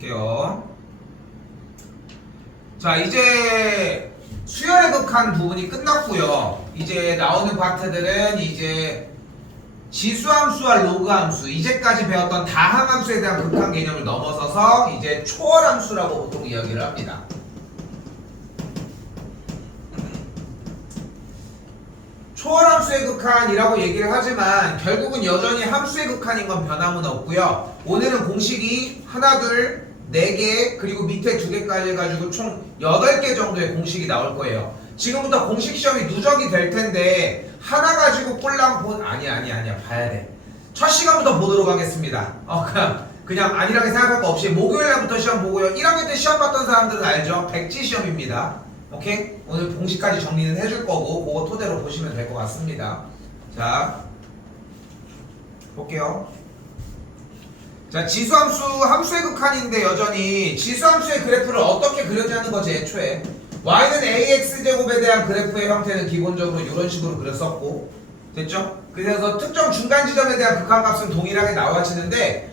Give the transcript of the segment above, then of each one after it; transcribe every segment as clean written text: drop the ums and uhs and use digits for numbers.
볼게요. 자, 이제 수열의 극한 부분이 끝났고요. 이제 나오는 파트들은 이제 지수함수와 로그함수, 이제까지 배웠던 다항함수에 대한 극한 개념을 넘어서서 이제 초월함수라고 보통 이야기를 합니다. 초월함수의 극한이라고 얘기를 하지만 결국은 여전히 함수의 극한인 건 변함은 없고요. 오늘은 공식이 하나, 둘, 4개 그리고 밑에 2개까지 해가지고 총 8개 정도의 공식이 나올 거예요. 지금부터 공식 시험이 누적이 될 텐데 하나 가지고 꼴랑 아니야 봐야 돼. 첫 시간부터 보도록 하겠습니다. 그냥 아니라고 생각할 거 없이 목요일날부터 시험 보고요. 1학년 때 시험 봤던 사람들은 알죠? 백지 시험입니다. 오케이? 오늘 공식까지 정리는 해줄 거고 그거 토대로 보시면 될 것 같습니다. 자, 볼게요. 자, 지수함수, 함수의 극한인데 여전히 지수함수의 그래프를 어떻게 그려지는 거지 애초에. y는 ax제곱에 대한 그래프의 형태는 기본적으로 이런 식으로 그렸었고, 됐죠? 그래서 특정 중간 지점에 대한 극한값은 동일하게 나와지는데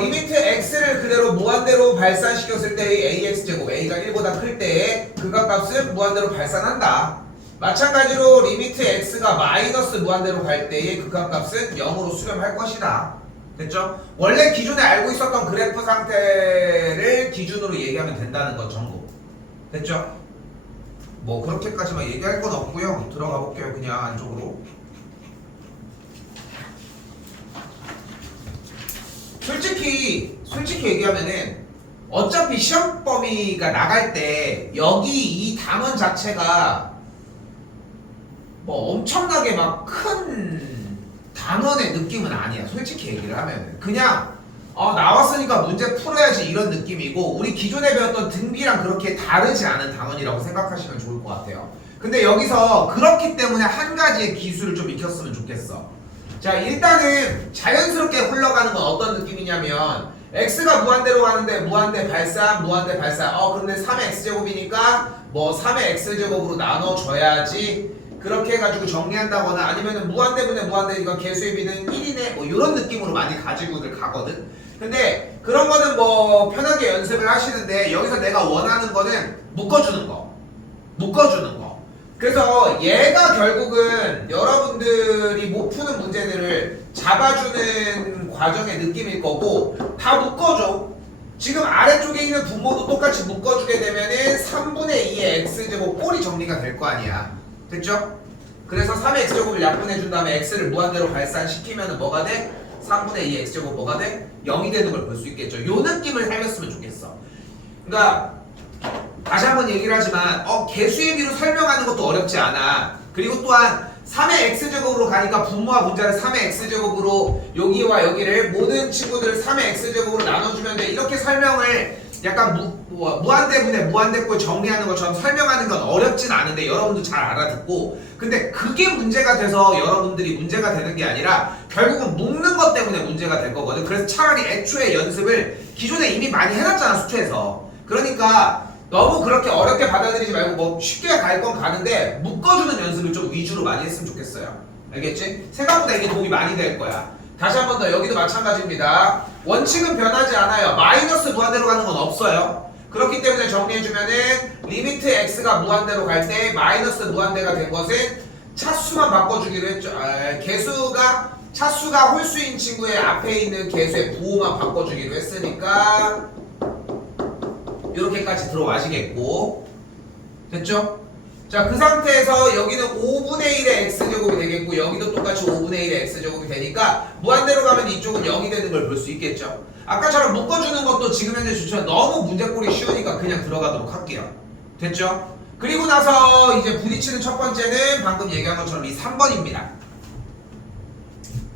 리미트 x를 그대로 무한대로 발산시켰을 때의 ax제곱, a가 1보다 클 때의 극한값은 무한대로 발산한다. 마찬가지로 리미트 x가 마이너스 무한대로 갈 때의 극한값은 0으로 수렴할 것이다. 됐죠? 원래 기존에 알고 있었던 그래프 상태를 기준으로 얘기하면 된다는 것 전부. 됐죠? 뭐 그렇게까지만 얘기할 건 없고요. 들어가 볼게요. 그냥 안쪽으로. 솔직히 얘기하면은 어차피 시험 범위가 나갈 때 여기 이 단원 자체가 뭐 엄청나게 막 큰 단원의 느낌은 아니야. 솔직히 얘기를 하면은 그냥 나왔으니까 문제 풀어야지 이런 느낌이고, 우리 기존에 배웠던 등비랑 그렇게 다르지 않은 단원이라고 생각하시면 좋을 것 같아요. 근데 여기서 그렇기 때문에 한 가지의 기술을 좀 익혔으면 좋겠어. 자, 일단은 자연스럽게 흘러가는 건 어떤 느낌이냐면 x가 무한대로 가는데 무한대 발산 근데 3의 x제곱이니까 뭐 3의 x제곱으로 나눠줘야지, 그렇게 해가지고 정리한다거나 아니면은 무한대분의 무한대니까 개수의 비는 1이네 뭐 이런 느낌으로 많이 가지고들 가거든. 근데 그런 거는 뭐 편하게 연습을 하시는데 여기서 내가 원하는 거는 묶어주는 거. 그래서 얘가 결국은 여러분들이 못 푸는 문제들을 잡아주는 과정의 느낌일 거고, 다 묶어줘. 지금 아래쪽에 있는 분모도 똑같이 묶어주게 되면은 3분의 2의 x제곱 꼴이 정리가 될 거 아니야. 됐죠? 그래서 3의 x제곱을 약분해준 다음에 x를 무한대로 발산시키면 뭐가 돼? 3분의 2의 x제곱 뭐가 돼? 0이 되는 걸 볼 수 있겠죠. 요 느낌을 살렸으면 좋겠어. 그러니까 다시 한번 얘기를 하지만 개수의 비로 설명하는 것도 어렵지 않아. 그리고 또한 3의 x제곱으로 가니까 분모와 분자를 3의 x제곱으로 여기와 여기를 모든 친구들 3의 x제곱으로 나눠주면 돼. 이렇게 설명을 약간 무한대분의 무한대꼴 정리하는 것처럼 설명하는 건 어렵진 않은데 여러분도 잘 알아듣고, 근데 그게 문제가 돼서 여러분들이 문제가 되는 게 아니라 결국은 묶는 것 때문에 문제가 될 거거든. 그래서 차라리 애초에 연습을 기존에 이미 많이 해놨잖아, 수트에서. 그러니까 너무 그렇게 어렵게 받아들이지 말고 뭐 쉽게 갈 건 가는데 묶어주는 연습을 좀 위주로 많이 했으면 좋겠어요. 알겠지? 생각보다 이게 도움이 많이 될 거야. 다시 한 번 더, 여기도 마찬가지입니다. 원칙은 변하지 않아요. 마이너스 무한대로 가는 건 없어요. 그렇기 때문에 정리해주면은 리미트 x가 무한대로 갈 때 마이너스 무한대가 된 것은 차수만 바꿔주기로 했죠. 차수가 홀수인 친구의 앞에 있는 개수의 부호만 바꿔주기로 했으니까 이렇게까지 들어와시겠고, 됐죠? 자, 그 상태에서 여기는 5분의 1의 x제곱이 되겠고 여기도 똑같이 5분의 1의 x제곱이 되니까 무한대로 가면 이쪽은 0이 되는 걸 볼 수 있겠죠. 아까처럼 묶어주는 것도 지금 현재 주처럼 너무 문제꼴이 쉬우니까 그냥 들어가도록 할게요. 됐죠? 그리고 나서 이제 부딪히는 첫 번째는 방금 얘기한 것처럼 이 3번입니다.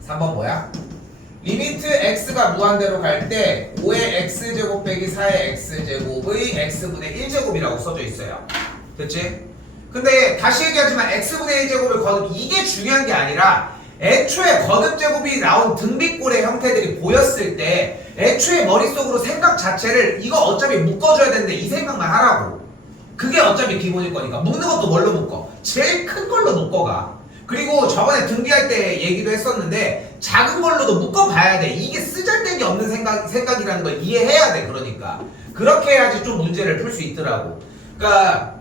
3번 뭐야? 리미트 x가 무한대로 갈 때 5의 x제곱 빼기 4의 x제곱의 x분의 1제곱이라고 써져 있어요. 됐지? 근데 다시 얘기하지만 x분의 1제곱을 거듭, 이게 중요한 게 아니라 애초에 거듭제곱이 나온 등비꼴의 형태들이 보였을 때 애초에 머릿속으로 생각 자체를 이거 어차피 묶어줘야 되는데 이 생각만 하라고. 그게 어차피 기본일 거니까. 묶는 것도 뭘로 묶어? 제일 큰 걸로 묶어가. 그리고 저번에 등비할 때 얘기도 했었는데 작은 걸로도 묶어봐야 돼. 이게 쓰잘데기 없는 생각이라는 걸 이해해야 돼. 그러니까 그렇게 해야지 좀 문제를 풀 수 있더라고. 그러니까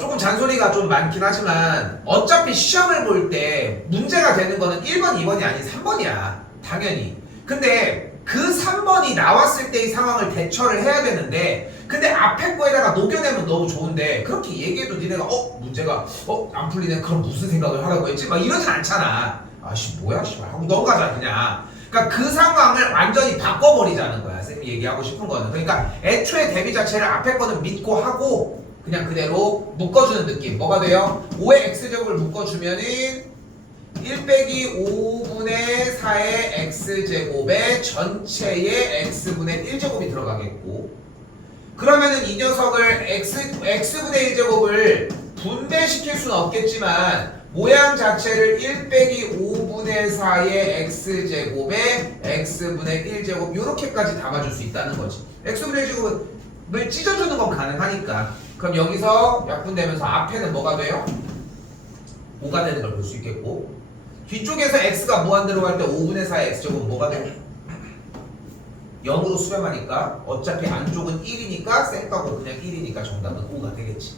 조금 잔소리가 좀 많긴 하지만 어차피 시험을 볼 때 문제가 되는 거는 1번, 2번이 아닌 3번이야. 당연히. 근데 그 3번이 나왔을 때의 상황을 대처를 해야 되는데 근데 앞에 거에다가 녹여내면 너무 좋은데 그렇게 얘기해도 니네가 문제가 안 풀리네 그럼 무슨 생각을 하라고 했지? 막 이러진 않잖아. 아씨 뭐야 씨발 하고 넘어가자 그냥. 그러니까 그 상황을 완전히 바꿔버리자는 거야. 쌤이 얘기하고 싶은 거는. 그러니까 애초에 대비 자체를 앞에 거는 믿고 하고 그냥 그대로 묶어주는 느낌. 뭐가 돼요? 5의 x제곱을 묶어주면은 1 빼기 5분의 4의 x제곱에 전체의 x분의 1제곱이 들어가겠고 그러면은 이 녀석을 x분의 1제곱을 분배시킬 수는 없겠지만 모양 자체를 1 빼기 5분의 4의 x제곱에 x분의 1제곱 이렇게까지 담아줄 수 있다는 거지. x분의 1제곱을 찢어주는 건 가능하니까 그럼 여기서 약분되면서 앞에는 뭐가 돼요? 5가 되는 걸 볼 수 있겠고 뒤쪽에서 x가 무한대로 갈 때 5분의 4의 x제곱은 뭐가 돼요? 0으로 수렴하니까 어차피 안쪽은 1이니까 쌩까고 그냥 1이니까 정답은 5가 되겠지.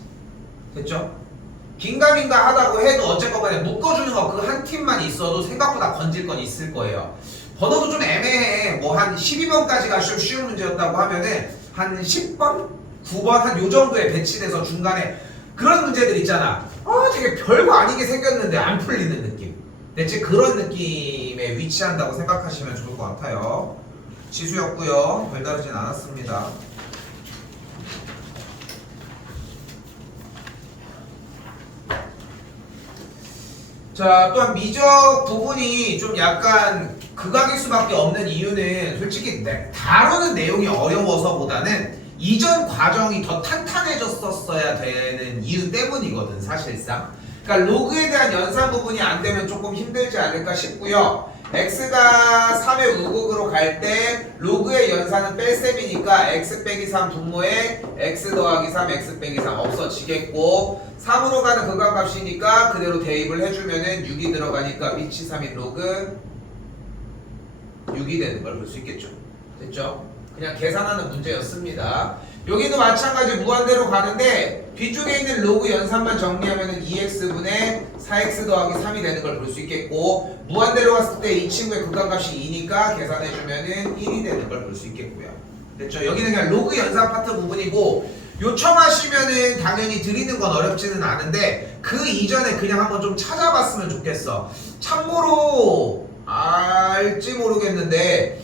됐죠? 긴가민가 하다고 해도 어쨌건 간에 묶어주는 거 그 한 팀만 있어도 생각보다 건질 건 있을 거예요. 번호도 좀 애매해. 뭐 한 12번까지가 쉬운 문제였다고 하면은 한 10번? 9번 한 요 정도에 배치돼서 중간에 그런 문제들 있잖아. 되게 별거 아니게 생겼는데 안 풀리는 느낌. 대체 그런 느낌에 위치한다고 생각하시면 좋을 것 같아요. 지수였고요. 별다르진 않았습니다. 자, 또한 미적 부분이 좀 약간 극악일 수밖에 없는 이유는 솔직히 다루는 내용이 어려워서보다는 이전 과정이 더 탄탄해졌었어야 되는 이유 때문이거든 사실상. 그러니까 로그에 대한 연산 부분이 안 되면 조금 힘들지 않을까 싶고요. x가 3의 우극으로 갈 때 로그의 연산은 뺄셈이니까 x 빼기 3 분모에 x 더하기 3 x 빼기 3 없어지겠고 3으로 가는 극악값이니까 그대로 대입을 해주면은 6이 들어가니까 위치 3인 로그 6이 되는 걸 볼 수 있겠죠. 됐죠? 그냥 계산하는 문제였습니다. 여기도 마찬가지 무한대로 가는데 뒤쪽에 있는 로그 연산만 정리하면은 2x분의 4x 더하기 3이 되는 걸 볼 수 있겠고 무한대로 갔을 때 이 친구의 극한값이 2니까 계산해주면은 1이 되는 걸 볼 수 있겠고요. 됐죠? 여기는 그냥 로그 연산 파트 부분이고 요청하시면은 당연히 드리는 건 어렵지는 않은데 그 이전에 그냥 한번 좀 찾아봤으면 좋겠어. 참고로 알지 모르겠는데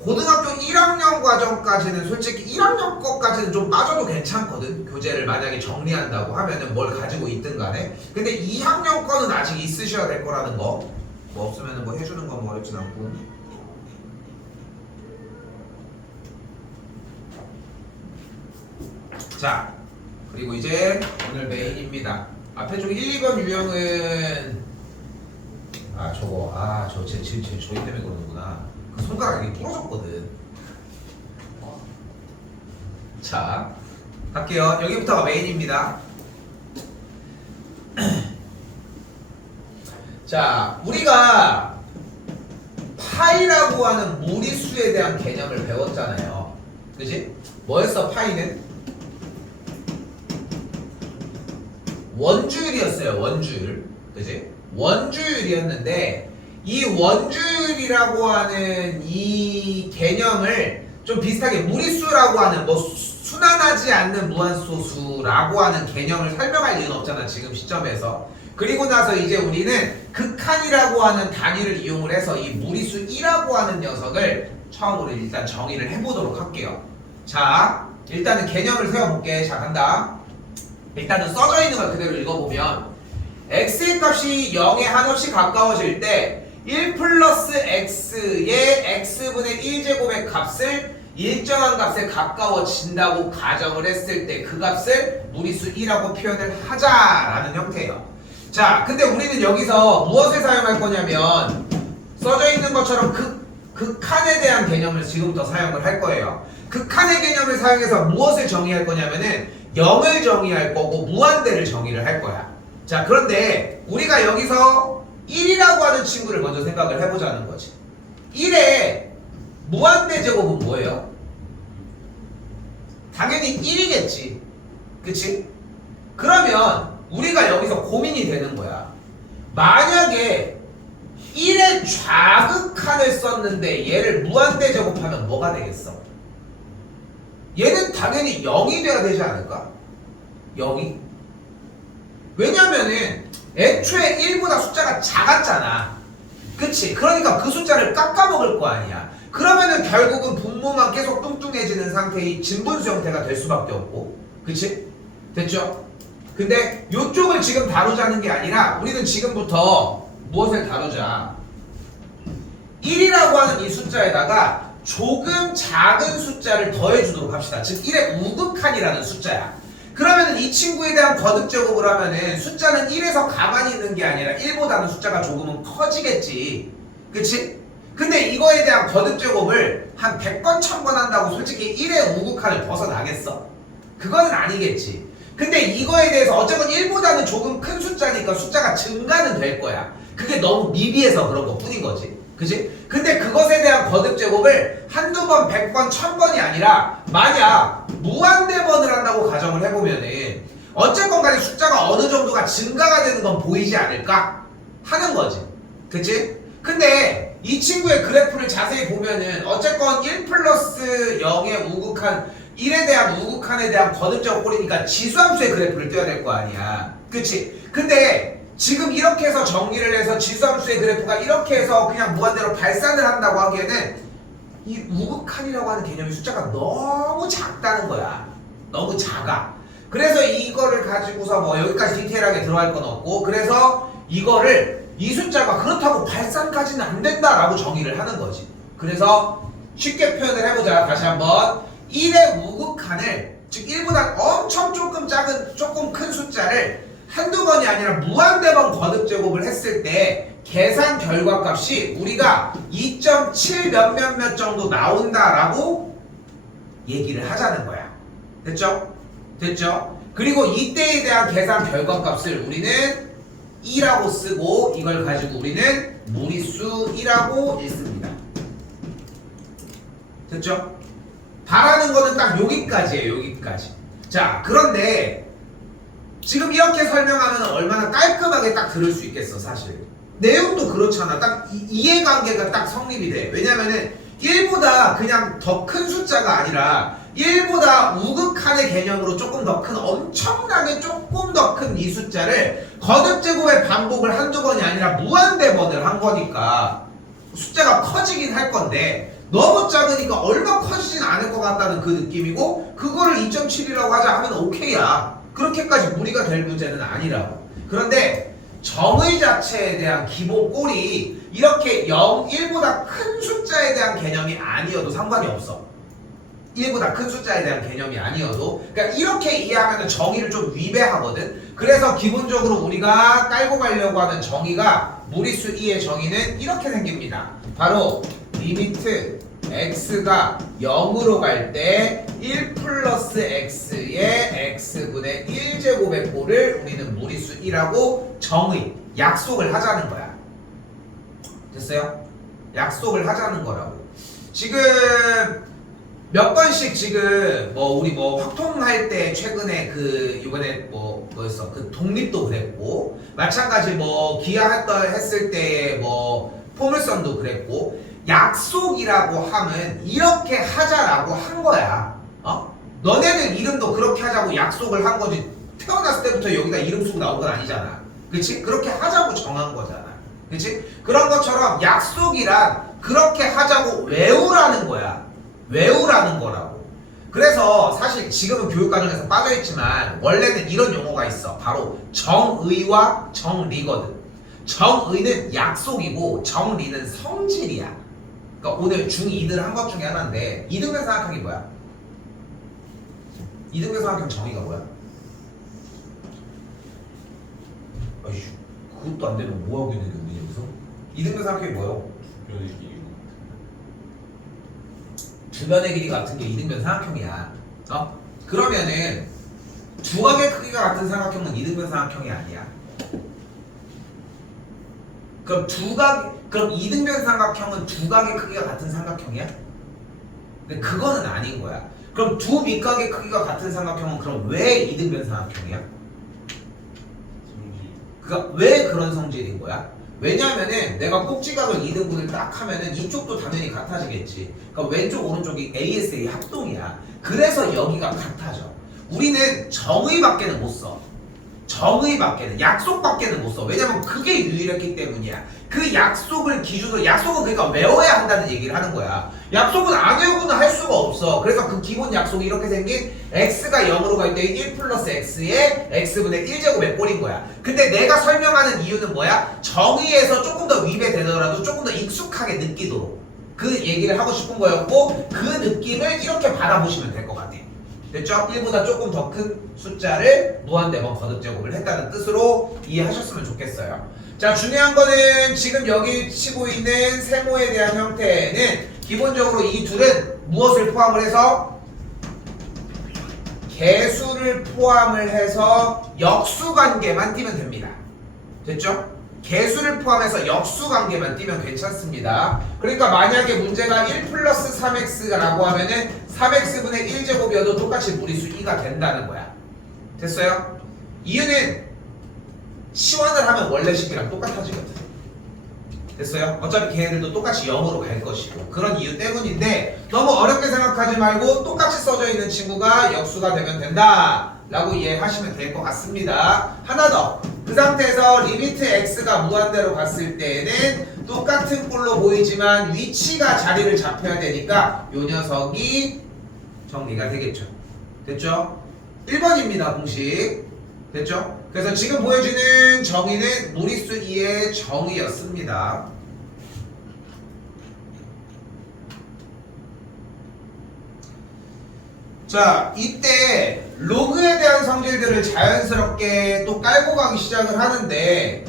고등학교 1학년 과정까지는 솔직히 1학년 거까지는 좀 빠져도 괜찮거든. 교재를 만약에 정리한다고 하면은 뭘 가지고 있든 간에. 근데 2학년 거는 아직 있으셔야 될 거라는 거. 뭐 없으면은 뭐 해주는 건 뭐 어렵진 않고. 자, 그리고 이제 오늘 메인입니다. 앞에 쪽 1, 2번 유형은 저희 때문에 그러는구나. 그 손가락이 부러졌거든. 자, 갈게요. 여기부터가 메인입니다. 자, 우리가 파이라고 하는 무리수에 대한 개념을 배웠잖아요. 그지? 뭐였어, 파이는? 원주율이었어요, 원주율. 그지? 원주율이었는데 이 원주율이라고 하는 이 개념을 좀 비슷하게 무리수라고 하는 뭐 순환하지 않는 무한소수라고 하는 개념을 설명할 이유는 없잖아 지금 시점에서. 그리고 나서 이제 우리는 극한이라고 하는 단위를 이용을 해서 이 무리수 1이라고 하는 녀석을 처음으로 일단 정의를 해보도록 할게요. 자, 일단은 개념을 세워볼게. 자, 간다. 일단은 써져 있는 걸 그대로 읽어보면 x의 값이 0에 한없이 가까워질 때 1 플러스 x의 x분의 1제곱의 값을 일정한 값에 가까워진다고 가정을 했을 때 그 값을 무리수 2라고 표현을 하자라는 형태예요. 자, 근데 우리는 여기서 무엇을 사용할 거냐면 써져 있는 것처럼 극한에 대한 개념을 지금부터 사용을 할 거예요. 극한의 개념을 사용해서 무엇을 정의할 거냐면은 0을 정의할 거고 무한대를 정의를 할 거야. 자, 그런데 우리가 여기서 1이라고 하는 친구를 먼저 생각을 해보자는 거지. 1의 무한대 제곱은 뭐예요? 당연히 1이겠지. 그치? 그러면 우리가 여기서 고민이 되는 거야. 만약에 1의 좌극한을 썼는데 얘를 무한대 제곱하면 뭐가 되겠어? 얘는 당연히 0이 돼야 되지 않을까? 0이? 왜냐면은 애초에 1보다 숫자가 작았잖아. 그치? 그러니까 그 숫자를 깎아먹을 거 아니야. 그러면은 결국은 분모만 계속 뚱뚱해지는 상태의 진분수 형태가 될 수밖에 없고. 그치? 됐죠? 근데 이쪽을 지금 다루자는 게 아니라 우리는 지금부터 무엇을 다루자? 1이라고 하는 이 숫자에다가 조금 작은 숫자를 더해주도록 합시다. 즉 1의 우극한이라는 숫자야. 그러면은 이 친구에 대한 거듭 제곱을 하면은 숫자는 1에서 가만히 있는 게 아니라 1보다는 숫자가 조금은 커지겠지. 그치? 근데 이거에 대한 거듭 제곱을 한 100번 1000번 한다고 솔직히 1의 우극한을 벗어나겠어? 그거는 아니겠지. 근데 이거에 대해서 어쨌건 1보다는 조금 큰 숫자니까 숫자가 증가는 될 거야. 그게 너무 미비해서 그런 것 뿐인 거지. 그치? 근데 그것에 대한 거듭 제곱을 한두 번, 100번, 1000번이 아니라 만약 무한대번을 한다고 가정을 해보면은 어쨌건 간에 숫자가 어느 정도가 증가가 되는 건 보이지 않을까? 하는 거지. 그치? 근데 이 친구의 그래프를 자세히 보면은 어쨌건 1 플러스 0의 우극한 1에 대한 우극한에 대한 거듭 제곱 꼴이니까 지수함수의 그래프를 떼야 될 거 아니야. 그치? 근데 지금 이렇게 해서 정리를 해서 지수함수의 그래프가 이렇게 해서 그냥 무한대로 발산을 한다고 하기에는 이 우극한이라고 하는 개념이 숫자가 너무 작다는 거야. 너무 작아. 그래서 이거를 가지고서 뭐 여기까지 디테일하게 들어갈 건 없고 그래서 이거를 이 숫자가 그렇다고 발산까지는 안 된다라고 정의를 하는 거지. 그래서 쉽게 표현을 해보자. 다시 한번 1의 우극한을 즉 1보다 엄청 조금 작은 조금 큰 숫자를 한두 번이 아니라 무한대번 거듭 제곱을 했을 때 계산 결과값이 우리가 2.7 몇몇몇 정도 나온다라고 얘기를 하자는 거야. 됐죠? 됐죠? 그리고 이때에 대한 계산 결과값을 우리는 2라고 쓰고 이걸 가지고 우리는 무리수 2라고 읽습니다. 됐죠? 바라는 거는 딱 여기까지예요. 여기까지. 자, 그런데 지금 이렇게 설명하면 얼마나 깔끔하게 딱 들을 수 있겠어. 사실 내용도 그렇잖아. 딱 이해관계가 딱 성립이 돼. 왜냐면은 1보다 그냥 더 큰 숫자가 아니라 1보다 우극한의 개념으로 조금 더 큰 엄청나게 조금 더 큰 이 숫자를 거듭 제곱의 반복을 한두 번이 아니라 무한대번을 한 거니까 숫자가 커지긴 할 건데 너무 작으니까 얼마 커지진 않을 것 같다는 그 느낌이고 그거를 2.7이라고 하자 하면 오케이야. 그렇게까지 무리가 될 문제는 아니라고. 그런데 정의 자체에 대한 기본 꼴이 이렇게 0, 1보다 큰 숫자에 대한 개념이 아니어도 상관이 없어. 1보다 큰 숫자에 대한 개념이 아니어도 그러니까 이렇게 이해하면 정의를 좀 위배하거든. 그래서 기본적으로 우리가 깔고 가려고 하는 정의가 무리수 2의 정의는 이렇게 생깁니다. 바로 리미트 x가 0으로 갈 때 1 플러스 x의 x분의 1제곱의 꼴을 우리는 무리수 2라고 정의, 약속을 하자는 거야. 됐어요? 약속을 하자는 거라고. 지금 몇 번씩 지금 뭐 우리 뭐 확통할 때 최근에 그 이번에 뭐였어? 그 독립도 그랬고 마찬가지 뭐 기하했을 때 뭐 포물선도 그랬고 약속이라고 하면 이렇게 하자라고 한 거야. 너네들 이름도 그렇게 하자고 약속을 한 거지. 태어났을 때부터 여기다 이름 쓰고 나온 건 아니잖아. 그치? 그렇게 하자고 정한 거잖아. 그치? 그런 것처럼 약속이란 그렇게 하자고 외우라는 거야. 외우라는 거라고. 그래서 사실 지금은 교육과정에서 빠져있지만 원래는 이런 용어가 있어. 바로 정의와 정리거든. 정의는 약속이고 정리는 성질이야. 그러니까 오늘 중2들 한 것 중에 하나인데 이등변 삼각형이 뭐야? 이등변 삼각형 정의가 뭐야? 아이씨, 그것도 안 되면 뭐 하고 있는데 우리 여기서? 이등변 삼각형이 뭐예요? 주변의 길이 같은 게 이등변 삼각형이야. 그러면은 두각의 크기가 같은 삼각형은 이등변 삼각형이 아니야. 그럼 이등변 삼각형은 두 각의 크기가 같은 삼각형이야? 근데 그거는 아닌 거야. 그럼 두 밑각의 크기가 같은 삼각형은 그럼 왜 이등변 삼각형이야? 그러니까 왜 그런 성질인 거야? 왜냐면은 내가 꼭지각을 2등분을 딱 하면은 이쪽도 당연히 같아지겠지. 그러니까 왼쪽 오른쪽이 ASA 합동이야. 그래서 여기가 같아져. 우리는 정의밖에는 못 써. 정의밖에는, 약속밖에는 못 써. 왜냐면 그게 유일했기 때문이야. 그 약속을 기준으로, 약속은 그러니까 외워야 한다는 얘기를 하는 거야. 약속은 안 외우고는 할 수가 없어. 그래서 그 기본 약속이 이렇게 생긴 x가 0으로 갈 때 1 플러스 x에 x분의 1제곱에 꼴인 거야. 근데 내가 설명하는 이유는 뭐야? 정의에서 조금 더 위배되더라도 조금 더 익숙하게 느끼도록 그 얘기를 하고 싶은 거였고, 그 느낌을 이렇게 받아보시면 될 것 같아. 됐죠? 1보다 조금 더 큰 숫자를 무한대번 거듭제곱을 했다는 뜻으로 이해하셨으면 좋겠어요. 자, 중요한 거는 지금 여기 치고 있는 세모에 대한 형태는 기본적으로 이 둘은 무엇을 포함을 해서? 개수를 포함을 해서 역수관계만 띄면 됩니다. 됐죠? 개수를 포함해서 역수관계만 띄면 괜찮습니다. 그러니까 만약에 문제가 1 플러스 3x라고 하면은 3x분의 1제곱이어도 똑같이 무리수 2가 된다는 거야. 됐어요? 이유는 치환을 하면 원래식이랑 똑같아지거든. 됐어요? 어차피 걔네들도 똑같이 0으로 갈 것이고, 그런 이유 때문인데 너무 어렵게 생각하지 말고 똑같이 써져 있는 친구가 역수가 되면 된다 라고 이해하시면 될 것 같습니다. 하나 더, 그 상태에서 리미트 x가 무한대로 갔을 때는 똑같은 꼴로 보이지만 위치가 자리를 잡혀야 되니까 요 녀석이 정리가 되겠죠. 됐죠? 1번입니다 공식. 됐죠? 그래서 지금 보여주는 정의는 무리수 2의 정의였습니다. 자, 이때 로그에 대한 성질들을 자연스럽게 또 깔고 가기 시작을 하는데,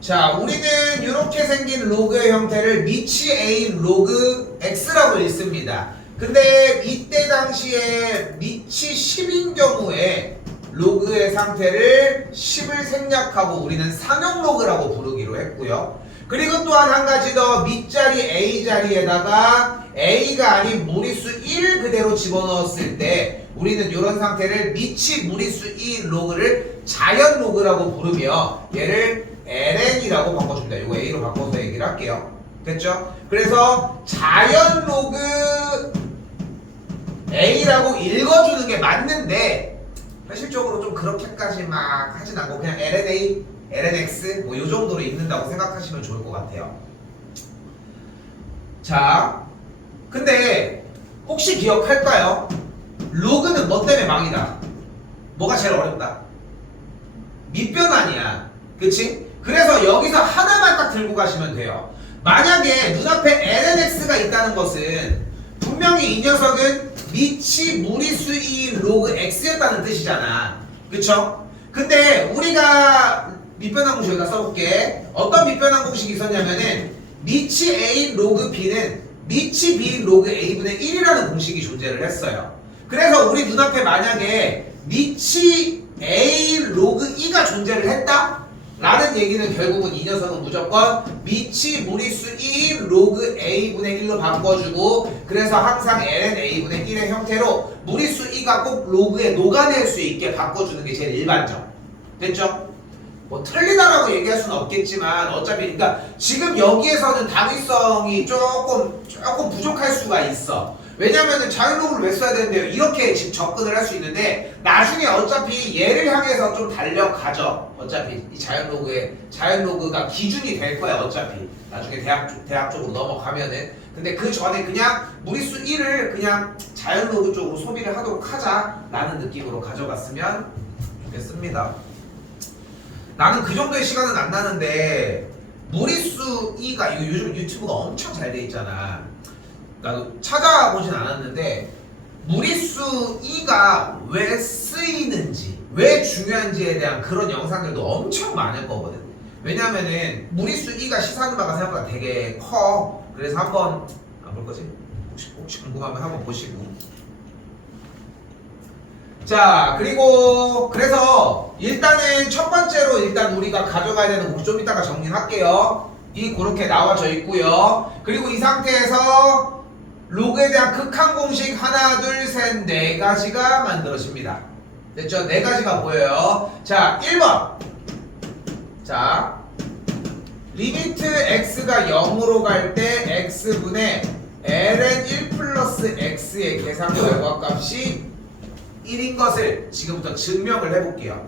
자, 우리는 이렇게 생긴 로그의 형태를 미치 A인 로그 X라고 읽습니다. 근데 이때 당시에 미치 10인 경우에 로그의 상태를 10을 생략하고 우리는 상형 로그라고 부르기로 했고요. 그리고 또한 한 가지 더, 밑자리 A 자리에다가 A가 아닌 무리수 1 그대로 집어넣었을 때 우리는 이런 상태를 미치 무리수 2 로그를 자연 로그라고 부르며 얘를 ln이라고 바꿔줍니다. 이거 a로 바꿔서 얘기를 할게요. 됐죠? 그래서 자연 로그 a라고 읽어주는 게 맞는데 현실적으로 좀 그렇게까지 막 하진 않고 그냥 lna, lnx 뭐 이 정도로 읽는다고 생각하시면 좋을 것 같아요. 자, 근데 혹시 기억할까요? 로그는 뭐 때문에 망이다? 뭐가 제일 어렵다? 밑변환이야. 그치? 그래서 여기서 하나만 딱 들고 가시면 돼요. 만약에 눈앞에 lnx가 있다는 것은 분명히 이 녀석은 미치 무리수 2 로그 x였다는 뜻이잖아. 그쵸? 근데 우리가 밑변환 공식 여기다 써볼게. 어떤 밑변환 공식이 있었냐면은 미치 a 로그 b는 미치 b 로그 a분의 1이라는 공식이 존재를 했어요. 그래서 우리 눈앞에 만약에 미치 a 로그 2가 존재를 했다? 라는 얘기는 결국은 이 녀석은 무조건 미치 무리수 2 로그 a분의 1로 바꿔주고, 그래서 항상 ln a분의 1의 형태로 무리수 2가 꼭 로그에 녹아낼 수 있게 바꿔주는 게 제일 일반적. 됐죠? 뭐 틀리다라고 얘기할 수는 없겠지만 어차피 그러니까 지금 여기에서는 당위성이 조금 부족할 수가 있어. 왜냐면은 자연로그를 왜 써야 되는데요? 이렇게 지금 접근을 할 수 있는데 나중에 어차피 얘를 향해서 좀 달려가죠. 어차피 이 자연로그가 기준이 될 거야. 어차피 나중에 대학 쪽으로 넘어가면은. 근데 그 전에 그냥 무리수 1을 그냥 자연로그 쪽으로 소비를 하도록 하자라는 느낌으로 가져갔으면 좋겠습니다. 나는 그 정도의 시간은 안 나는데 무리수 2가 이거 요즘 유튜브가 엄청 잘 돼 있잖아. 나도 찾아보진 않았는데 무리수 2가 왜 쓰이는지, 왜 중요한지에 대한 그런 영상들도 엄청 많을 거거든. 왜냐면은 무리수 2가 시사하는 바가 생각보다 되게 커. 그래서 한번 안 볼 거지? 혹시 궁금하면 한번 보시고. 자, 그리고 그래서 일단은 첫 번째로 일단 우리가 가져가야 되는 거 좀 이따가 정리할게요. 그렇게 나와져 있고요. 그리고 이 상태에서 로그에 대한 극한 공식 하나, 둘, 셋, 네 가지가 만들어집니다. 됐죠? 네 가지가 보여요. 자, 1번. 자, 리미트 x가 0으로 갈 때 x분의 ln 1 플러스 x의 계산 결과값이 1인 것을 지금부터 증명을 해볼게요.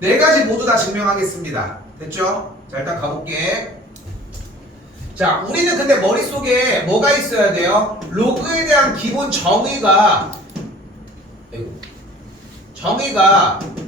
네 가지 모두 다 증명하겠습니다. 됐죠? 자, 일단 가볼게. 자, 우리는 근데 머릿속에 뭐가 있어야 돼요? 로그에 대한 기본 정의가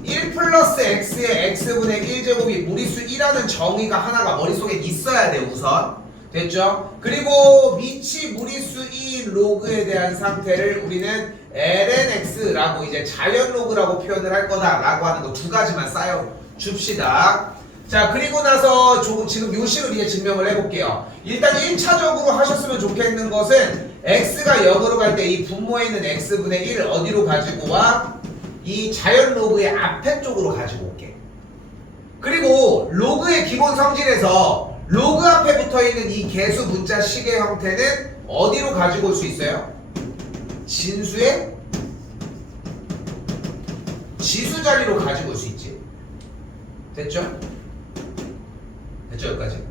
1 플러스 x의 x분의 1제곱이 무리수 2라는 정의가 하나가 머릿속에 있어야 돼, 우선. 됐죠? 그리고 미치 무리수 2인 로그에 대한 상태를 우리는 lnx라고 이제 자연 로그라고 표현을 할 거다라고 하는 거 두 가지만 쌓여 줍시다. 자, 그리고 나서 지금 요식을 이제 증명을 해볼게요. 일단 1차적으로 하셨으면 좋겠는 것은 x가 0으로 갈 때 이 분모에 있는 x분의 1을 어디로 가지고 와? 이 자연 로그의 앞에 쪽으로 가지고 올게. 그리고 로그의 기본 성질에서 로그 앞에 붙어있는 이 개수 문자 식의 형태는 어디로 가지고 올 수 있어요? 진수의 지수 자리로 가지고 올 수 있지. 됐죠? 됐죠? 여기까지?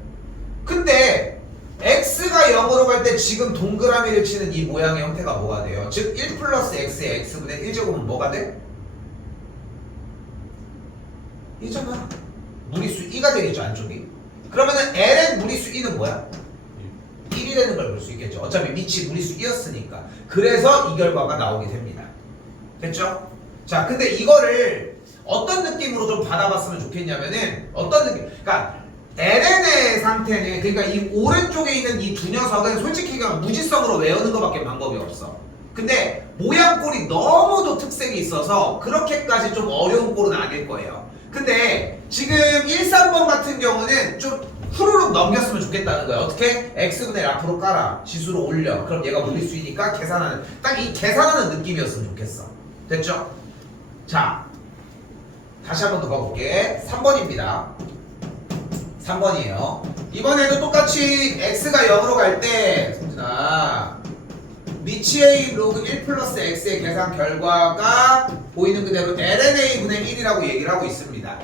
근데 x가 0으로 갈 때 지금 동그라미를 치는 이 모양의 형태가 뭐가 돼요? 즉 1 플러스 x의 x분의 1제곱은 뭐가 돼? 2잖아. 무리수 2가 되겠죠, 안쪽이. 그러면은 ln 무리수 2는 뭐야? 1이 되는 걸 볼 수 있겠죠. 어차피 미치 무리수 2였으니까. 그래서 이 결과가 나오게 됩니다. 됐죠? 자, 근데 이거를 어떤 느낌으로 좀 받아봤으면 좋겠냐면은 어떤 느낌? 그러니까 ln의 상태는, 그러니까 이 오른쪽에 있는 이 두 녀석은 솔직히 그냥 무지성으로 외우는 것밖에 방법이 없어. 근데 모양꼴이 너무도 특색이 있어서 그렇게까지 좀 어려운 꼴은 아닐 거예요. 근데 지금 1, 3번 같은 경우는 좀 후루룩 넘겼으면 좋겠다는 거예요. 어떻게? x분의 앞으로 깔아. 지수로 올려. 그럼 얘가 무리수이니까 계산하는, 딱 이 계산하는 느낌이었으면 좋겠어. 됐죠? 자, 다시 한 번 더 가볼게. 3번입니다. 3번이에요. 이번에도 똑같이 x가 0으로 갈 때 성진아, 미치의 로그 1 플러스 x의 계산 결과가 보이는 그대로 lna분의 1이라고 얘기를 하고 있습니다.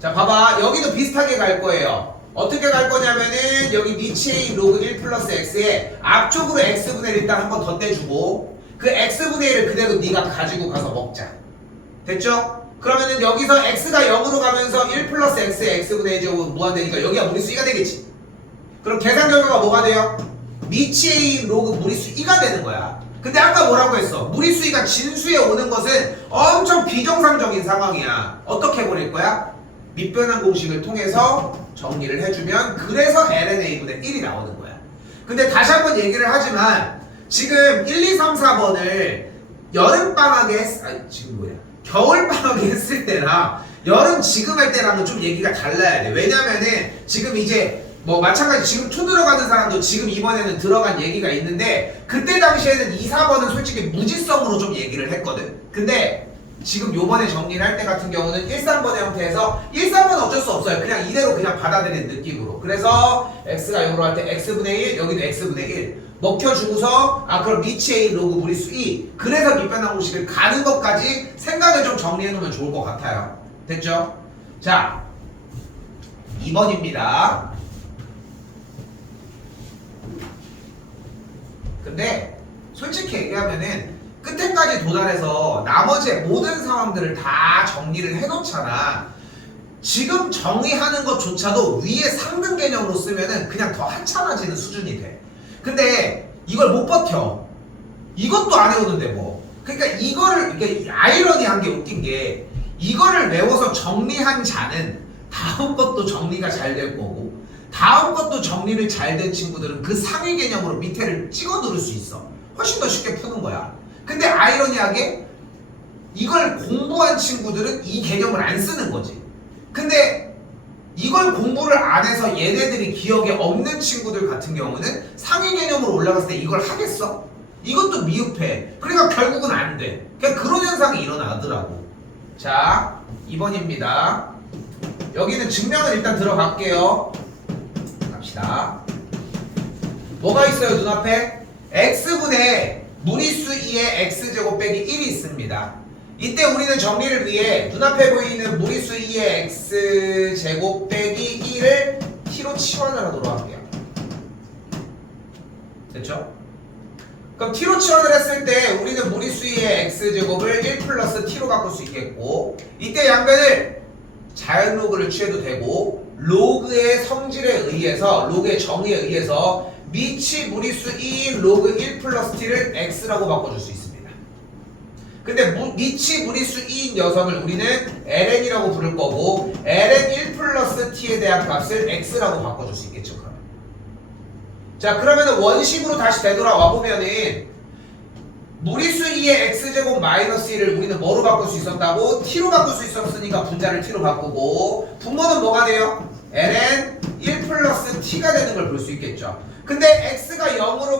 자, 봐봐. 여기도 비슷하게 갈 거예요. 어떻게 갈 거냐면은 여기 미치의 로그 1 플러스 x에 앞쪽으로 x분의 1 일단 한번 더 떼주고 그 x분의 1을 그대로 네가 가지고 가서 먹자. 됐죠? 그러면은 여기서 x가 0으로 가면서 1 플러스 x의 x분의 1제곱은 무한대니까 여기가 무리수 2가 되겠지. 그럼 계산 결과가 뭐가 돼요? 미치의 로그 무리수 2가 되는 거야. 근데 아까 뭐라고 했어? 무리수 2가 진수에 오는 것은 엄청 비정상적인 상황이야. 어떻게 해버릴 거야? 밑변환 공식을 통해서 정리를 해주면 그래서 lna분의 1이 나오는 거야. 근데 다시 한번 얘기를 하지만 지금 1, 2, 3, 4번을 여름방학에 지금 뭐야? 겨울방학에 했을 때랑 여름 지금 할 때랑은 좀 얘기가 달라야 돼. 왜냐면은 지금 이제 뭐 마찬가지 지금 초 들어가는 사람도 지금 이번에는 들어간 얘기가 있는데 그때 당시에는 2, 4번은 솔직히 무지성으로 좀 얘기를 했거든. 근데 지금 요번에 정리를 할 때 같은 경우는 1, 3번의 형태에서 1, 3번은 어쩔 수 없어요. 그냥 이대로 그냥 받아들이는 느낌으로. 그래서 x가 0으로 할 때 x분의 1 여기도 x분의 1 먹혀주고서 그럼 미치의 로그 무리수 2 그래서 밑변환 공식을 가는 것까지 생각을 좀 정리해 놓으면 좋을 것 같아요. 됐죠? 자, 2번입니다. 근데 솔직히 얘기하면은 끝에까지 도달해서 나머지 모든 상황들을 다 정리를 해놓잖아. 지금 정의하는 것조차도 위에 상등 개념으로 쓰면은 그냥 더 하찮아지는 수준이 돼. 근데 이걸 못 버텨. 이것도 안 해오는데 뭐. 그러니까 이거를, 이게 아이러니한 게 웃긴 게 이거를 외워서 정리한 자는 다음 것도 정리가 잘 될 거고 다음 것도 정리를 잘 된 친구들은 그 상위 개념으로 밑에를 찍어 누를 수 있어. 훨씬 더 쉽게 푸는 거야. 근데 아이러니하게 이걸 공부한 친구들은 이 개념을 안 쓰는 거지. 근데 이걸 공부를 안 해서 얘네들이 기억에 없는 친구들 같은 경우는 상위 개념으로 올라갔을 때 이걸 하겠어? 이것도 미흡해. 그러니까 결국은 안 돼. 그러니까 그런 현상이 일어나더라고. 자, 2번입니다. 여기는 증명을 일단 들어갈게요. 합시다. 뭐가 있어요 눈앞에? x분의 무리수 2의 x제곱 빼기 1이 있습니다. 이때 우리는 정리를 위해 눈앞에 보이는 무리수 2의 x제곱 빼기 1을 t로 치환을 하도록 할게요. 됐죠? 그럼 t로 치환을 했을 때 우리는 무리수 2의 x제곱을 1 플러스 t로 바꿀 수 있겠고, 이때 양변을 자연로그를 취해도 되고, 로그의 성질에 의해서, 로그의 정의에 의해서 미치 무리수 2인 로그 1 플러스 t를 x라고 바꿔줄 수 있습니다. 근데 미치 무리수 2인 녀석을 우리는 ln이라고 부를 거고, ln 1 플러스 t에 대한 값을 x라고 바꿔줄 수 있겠죠. 그러면. 자, 그러면 원식으로 다시 되돌아와 보면은 무리수 2의 x제곱 마이너스 1을 우리는 뭐로 바꿀 수 있었다고? t로 바꿀 수 있었으니까 분자를 t로 바꾸고, 분모는 뭐가 돼요? ln 1 플러스 t가 되는 걸 볼 수 있겠죠. 근데 x가 0으로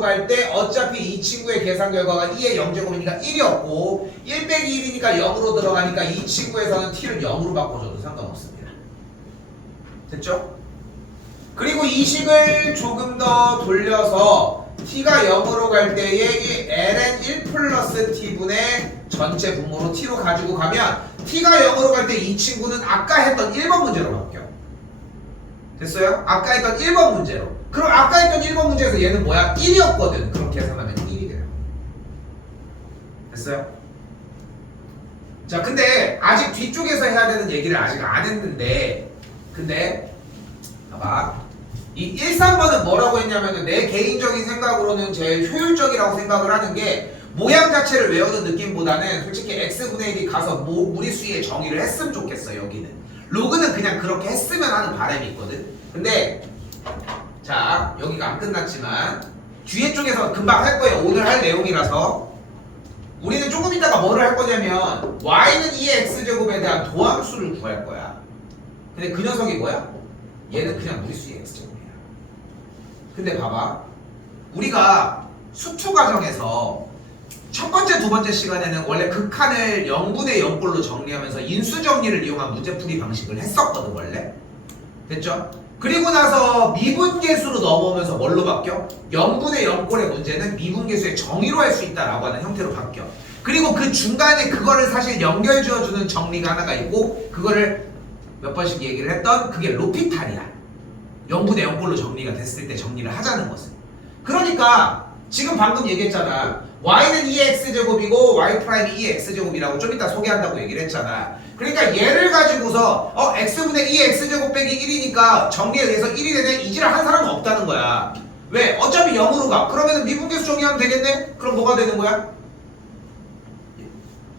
갈 때 어차피 이 친구의 계산 결과가 2의 0제곱이니까 1이었고 1 빼기 1이니까 0으로 들어가니까 이 친구에서는 t를 0으로 바꿔줘도 상관없습니다. 됐죠? 그리고 이 식을 조금 더 돌려서 t가 0으로 갈 때에 이 ln 1 플러스 t분의 전체 분모로 t로 가지고 가면 t가 0으로 갈 때 이 친구는 아까 했던 1번 문제로 바뀌어. 됐어요? 아까 했던 1번 문제로. 그럼 아까 했던 1번 문제에서 얘는 뭐야? 1이었거든. 그럼 계산하면 1이 돼요. 됐어요? 자, 근데 아직 뒤쪽에서 해야 되는 얘기를 아직 안 했는데, 근데 봐봐. 이 1, 3번은 뭐라고 했냐면은 내 개인적인 생각으로는 제일 효율적이라고 생각을 하는 게, 모양 자체를 외우는 느낌보다는 솔직히 x분의 1이 가서 무리수의 정의를 했으면 좋겠어. 여기는 로그는 그냥 그렇게 했으면 하는 바람이 있거든. 근데 자, 여기가 안 끝났지만 뒤에 쪽에서 금방 할 거예요. 오늘 할 내용이라서. 우리는 조금 있다가 뭐를 할 거냐면 y는 2의 x제곱에 대한 도함수를 구할 거야. 근데 그 녀석이 뭐야? 얘는 그냥 무리수의 x제곱이야. 근데 봐봐, 우리가 수투 과정에서 첫 번째, 두 번째 시간에는 원래 극한을 0분의 0꼴로 정리하면서 인수정리를 이용한 문제풀이 방식을 했었거든, 원래. 됐죠? 그리고 나서 미분계수로 넘어오면서 뭘로 바뀌어? 0분의 0꼴의 문제는 미분계수의 정의로 할 수 있다라고 하는 형태로 바뀌어. 그리고 그 중간에 그거를 사실 연결 지어주는 정리가 하나가 있고, 그거를 몇 번씩 얘기를 했던 그게 로피탈이야. 0분의 0꼴로 정리가 됐을 때 정리를 하자는 것은. 그러니까 지금 방금 얘기했잖아. y는 2의 x제곱이고 y'2이 2의 x제곱이라고 좀 이따 소개한다고 얘기를 했잖아. 그러니까 얘를 가지고서 x분의 2의 x제곱 빼기 1이니까 정리에 의해서 1이 되네, 이지를 한 사람은 없다는 거야. 왜? 어차피 0으로 가. 그러면 미분계수 정리하면 되겠네? 그럼 뭐가 되는 거야?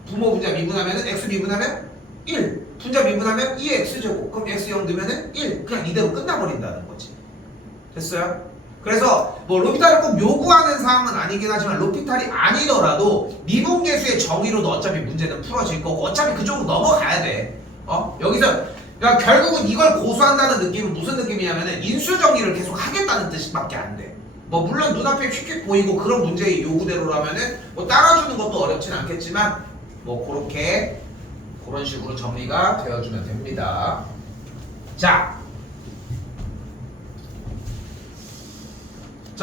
부모 분자 미분하면 x 미분하면 1, 분자 미분하면 2의 x제곱. 그럼 x 0 넣으면 1. 그냥 이대로 끝나버린다는 거지. 됐어요? 그래서 뭐 로피탈을 꼭 요구하는 사항은 아니긴 하지만, 로피탈이 아니더라도 미분계수의 정의로도 어차피 문제는 풀어질 거고 어차피 그쪽으로 넘어가야 돼. 여기서 그러니까 결국은 이걸 고수한다는 느낌은 무슨 느낌이냐면은 인수정리를 계속 하겠다는 뜻밖에 안 돼. 뭐 물론 눈앞에 휙휙 보이고 그런 문제의 요구대로라면은 뭐 따라주는 것도 어렵진 않겠지만, 뭐 그렇게 그런 식으로 정리가 되어주면 됩니다. 자,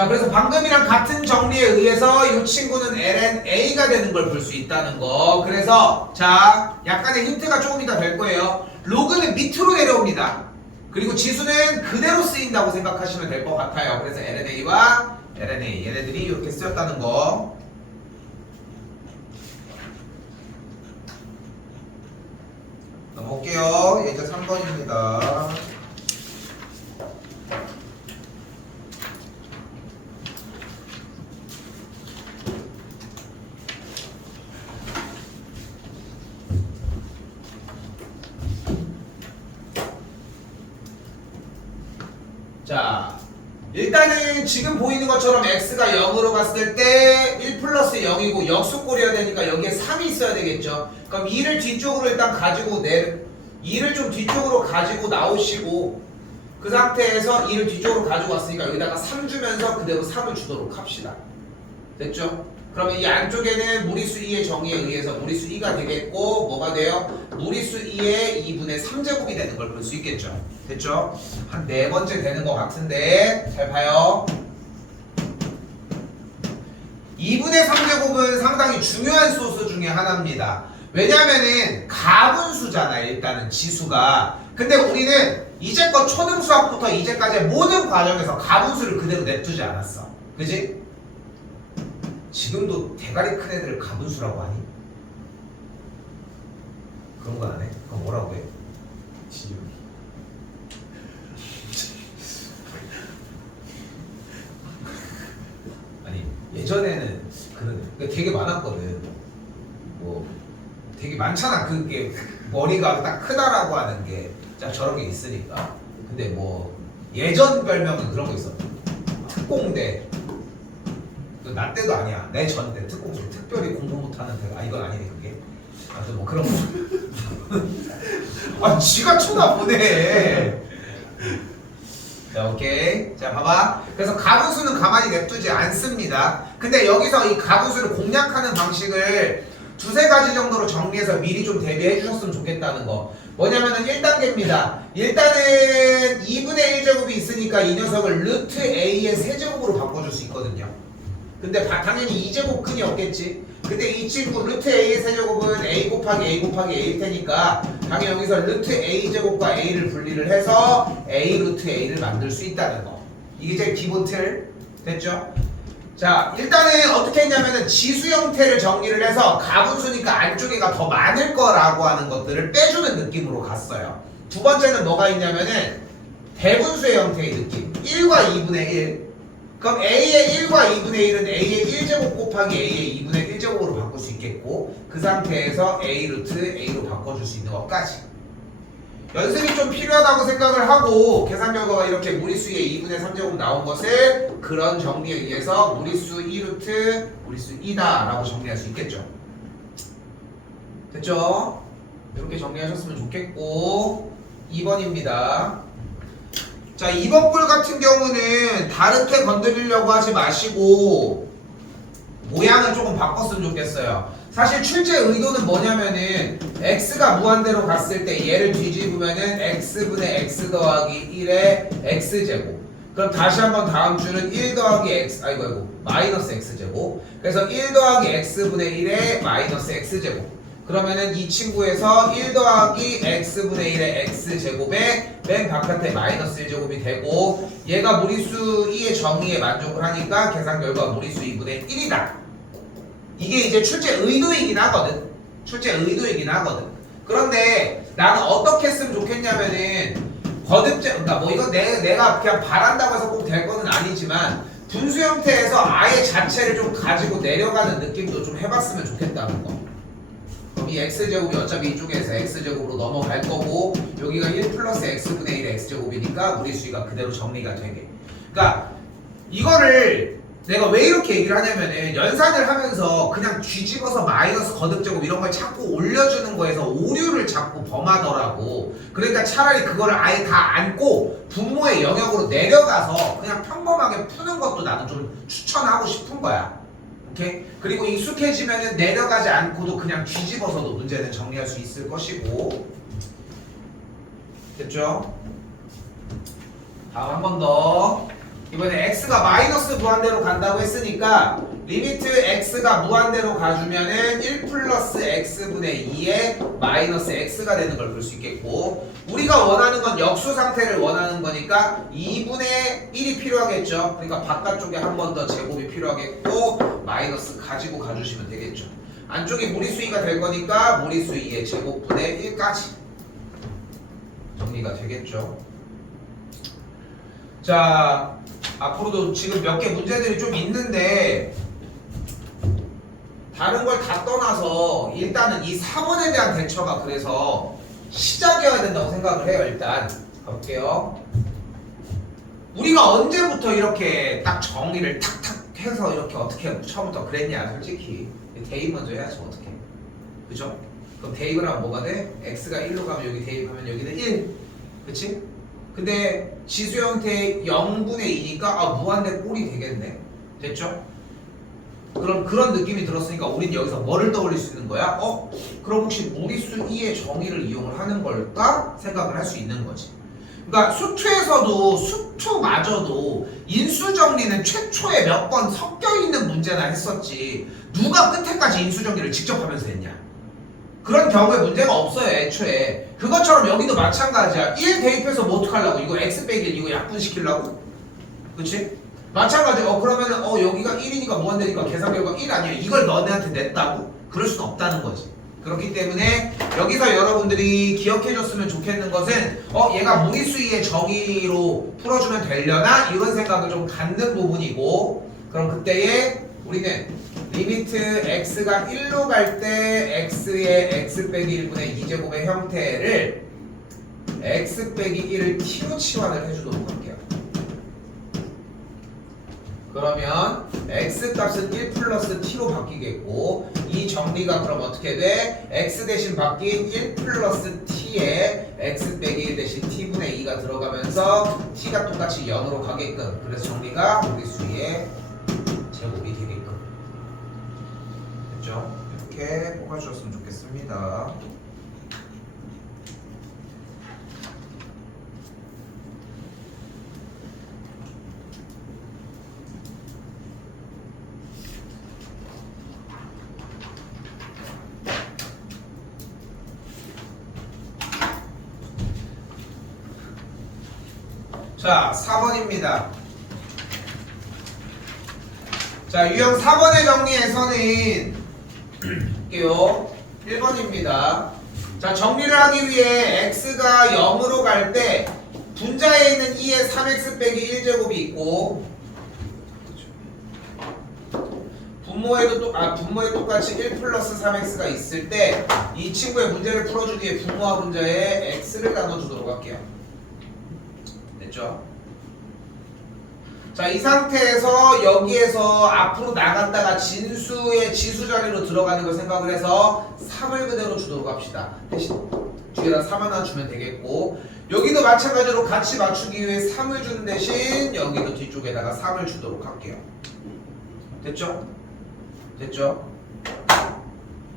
그래서 방금이랑 같은 정리에 의해서 이 친구는 ln a가 되는 걸 볼 수 있다는 거. 그래서 자, 약간의 힌트가 조금 이따 될 거예요. 로그는 밑으로 내려옵니다. 그리고 지수는 그대로 쓰인다고 생각하시면 될 것 같아요. 그래서 ln a와 ln a 얘네들이 이렇게 쓰였다는 거. 넘어올게요. 예제 3번입니다. 자, 일단은 지금 보이는 것처럼 x가 0으로 갔을 때 1 플러스 0이고 역수꼴이어야 되니까 여기에 3이 있어야 되겠죠. 그럼 2를 뒤쪽으로 일단 가지고 2를 좀 뒤쪽으로 가지고 나오시고, 그 상태에서 2를 뒤쪽으로 가지고 왔으니까 여기다가 3 주면서 그대로 3을 주도록 합시다. 됐죠? 그러면 이 안쪽에는 무리수 2의 정의에 의해서 무리수 2가 되겠고 뭐가 돼요? 무리수 2의 2분의 3제곱이 되는 걸 볼 수 있겠죠. 됐죠? 한 네 번째 되는 것 같은데 잘 봐요. 2분의 3제곱은 상당히 중요한 소수 중에 하나입니다. 왜냐면은 가분수잖아 일단은 지수가. 근데 우리는 이제껏 초등수학부터 이제까지의 모든 과정에서 가분수를 그대로 냅두지 않았어. 그지? 지금도 대가리 큰 애들을 가분수라고 하니? 그런 거 안 해? 그럼 뭐라고 해? 지금 아니 예전에는 그런 되게 많았거든. 뭐 되게 많잖아. 그게 머리가 딱 크다라고 하는 게 자 저런 게 있으니까. 근데 뭐 예전 별명은 그런 거 있어. 특공대. 나 때도 아니야. 내 전 때 특공대. 특별히 공부 못하는 데. 아 이건 아니네 그게. 아무튼 뭐 그런 거. 아 지가 쳐다보네. 자 오케이. 자 봐봐. 그래서 가분수는 가만히 냅두지 않습니다. 근데 여기서 이 가분수를 공략하는 방식을 두세 가지 정도로 정리해서 미리 좀 대비해 주셨으면 좋겠다는 거. 뭐냐면은 1단계입니다. 일단은 2분의 1제곱이 있으니까 이 녀석을 루트 a의 세제곱으로 바꿔줄 수 있거든요. 근데 당연히 2제곱 끈이 없겠지. 근데 이 친구 루트 a의 세제곱은 a 곱하기 a 곱하기 a일 테니까 당연히 여기서 루트 a제곱과 a를 분리를 해서 a 루트 a를 만들 수 있다는 거. 이게 제일 기본 틀. 됐죠? 자 일단은 어떻게 했냐면은 지수 형태를 정리를 해서 가분수니까 안쪽에가 더 많을 거라고 하는 것들을 빼주는 느낌으로 갔어요. 두 번째는 뭐가 있냐면은 대분수의 형태의 느낌. 1과 2분의 1. 그럼 a의 1과 2분의 1은 a의 1제곱 곱하기 a의 2분의 1제곱으로 바꿀 수 있겠고 그 상태에서 a 루트 a로 바꿔줄 수 있는 것까지. 연습이 좀 필요하다고 생각을 하고 계산 결과가 이렇게 무리수의 2분의 3제곱 나온 것을 그런 정리에 의해서 무리수 2루트 무리수 2다 라고 정리할 수 있겠죠. 됐죠? 이렇게 정리하셨으면 좋겠고 2번입니다. 자 2번 뿔 같은 경우는 다르게 건드리려고 하지 마시고 모양을 조금 바꿨으면 좋겠어요. 사실 출제 의도는 뭐냐면은 x가 무한대로 갔을 때 얘를 뒤집으면은 x분의 x 더하기 1의 x제곱. 그럼 다시 한번 다음 줄은 1 더하기 x 아이고 마이너스 x제곱. 그래서 1 더하기 x분의 1의 마이너스 x제곱. 그러면은 이 친구에서 1 더하기 x분의 1의 x제곱에 맨 바깥에 마이너스 1제곱이 되고 얘가 무리수 2의 정의에 만족을 하니까 계산 결과 무리수 2분의 1이다. 이게 이제 출제 의도이긴 하거든. 출제 의도이긴 하거든. 그런데 나는 어떻게 했으면 좋겠냐면은 그러니까 뭐 이건 내가 그냥 바란다고 해서 꼭 될 거는 아니지만 분수 형태에서 아예 자체를 좀 가지고 내려가는 느낌도 좀 해봤으면 좋겠다는 거. 그럼 이 x제곱이 어차피 이쪽에서 x제곱으로 넘어갈 거고 여기가 1 플러스 x분의 1의 x제곱이니까 무리수가 그대로 정리가 되게. 그러니까 이거를 내가 왜 이렇게 얘기를 하냐면은 연산을 하면서 그냥 뒤집어서 마이너스 거듭제곱 이런 걸 자꾸 올려주는 거에서 오류를 자꾸 범하더라고. 그러니까 차라리 그거를 아예 다 안고 분모의 영역으로 내려가서 그냥 평범하게 푸는 것도 나는 좀 추천하고 싶은 거야. 오케이? 그리고 익숙해지면은 내려가지 않고도 그냥 뒤집어서도 문제는 정리할 수 있을 것이고. 됐죠? 다음 한 번 더. 이번에 x가 마이너스 무한대로 간다고 했으니까 리미트 x가 무한대로 가주면은 1 플러스 x분의 2의 마이너스 x가 되는 걸 볼 수 있겠고 우리가 원하는 건 역수 상태를 원하는 거니까 2분의 1이 필요하겠죠. 그러니까 바깥쪽에 한 번 더 제곱이 필요하겠고 마이너스 가지고 가주시면 되겠죠. 안쪽이 무리수 2가 될 거니까 무리수 2의 제곱분의 1까지 정리가 되겠죠. 자 앞으로도 지금 몇 개 문제들이 좀 있는데 다른 걸 다 떠나서 일단은 이 4번에 대한 대처가 그래서 시작이어야 된다고 생각을 해요. 일단 가볼게요. 우리가 언제부터 이렇게 딱 정리를 탁탁 해서 이렇게 어떻게 처음부터 그랬냐. 솔직히 대입 먼저 해야지 어떻게. 그죠? 그럼 대입을 하면 뭐가 돼? x가 1로 가면 여기 대입하면 여기는 1. 그치? 근데 지수 형태 0분의 2니까 무한대 꼴이 되겠네. 됐죠? 그런 느낌이 들었으니까 우린 여기서 뭐를 떠올릴 수 있는 거야? 그럼 혹시 무리수 2의 정의를 이용을 하는 걸까? 생각을 할 수 있는 거지. 그러니까 수투에서도 수투마저도 인수정리는 최초에 몇 번 섞여 있는 문제나 했었지. 누가 끝에까지 인수정리를 직접 하면서 했냐? 그런 경우에 문제가 없어요, 애초에. 그것처럼 여기도 마찬가지야. 1 대입해서 뭐 어떡하려고? 이거 x 빼기 1 이거 약분시키려고? 그치? 마찬가지. 그러면은 여기가 1이니까 무한대니까 계산 결과 1 아니야. 이걸 너네한테 냈다고? 그럴 수는 없다는 거지. 그렇기 때문에 여기서 여러분들이 기억해줬으면 좋겠는 것은 얘가 무리수의 정의로 풀어주면 되려나? 이런 생각을 좀 갖는 부분이고, 그럼 그때에 우리는 리미트 x가 1로 갈 때 x의 x 빼기 1분의 2제곱의 형태를 x 빼기 1을 t로 치환을 해주도록 할게요. 그러면 x 값은 1 플러스 t로 바뀌겠고, 이 정리가 그럼 어떻게 돼? x 대신 바뀐 1 플러스 t에 x 빼기 1 대신 t분의 2가 들어가면서 t가 똑같이 0으로 가게끔, 그래서 정리가 무리수의 제곱이 되게끔 됐죠? 이렇게 뽑아주셨으면 좋겠습니다. 자, 4번입니다. 자, 유형 4번의 정리에서는 볼게요. 1번입니다. 자, 정리를 하기 위해 x가 0으로 갈 때 분자에 있는 2의 3x 빼기 1제곱이 있고, 분모에 똑같이 1 플러스 3x가 있을 때 이 친구의 문제를 풀어주기 위해 분모와 분자에 x를 나눠주도록 할게요. 됐죠? 자, 이 상태에서 여기에서 앞으로 나갔다가 진수의 지수 자리로 들어가는 걸 생각을 해서 3을 그대로 주도록 합시다. 대신 뒤에다 3 하나 주면 되겠고, 여기도 마찬가지로 같이 맞추기 위해 3을 주는 대신 여기도 뒤쪽에다가 3을 주도록 할게요. 됐죠? 됐죠?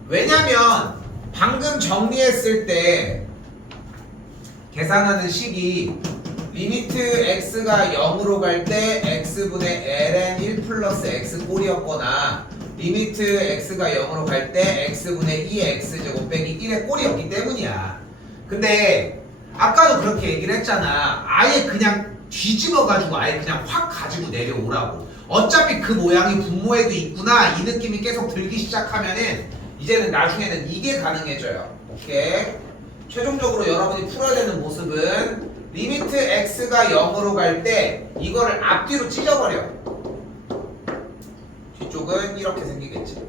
왜냐면 방금 정리했을 때 계산하는 식이 리미트 x가 0으로 갈 때 x분의 ln 1 플러스 x 꼴이었거나 리미트 x가 0으로 갈 때 x분의 2x제곱 빼기 1의 꼴이었기 때문이야. 근데 아까도 그렇게 얘기를 했잖아. 아예 그냥 뒤집어가지고 아예 그냥 확 가지고 내려오라고. 어차피 그 모양이 분모에도 있구나 이 느낌이 계속 들기 시작하면은 이제는 나중에는 이게 가능해져요. 오케이? 최종적으로 여러분이 풀어야 되는 모습은 리미트 x가 0으로 갈 때 이거를 앞뒤로 찢어버려. 뒤쪽은 이렇게 생기겠지.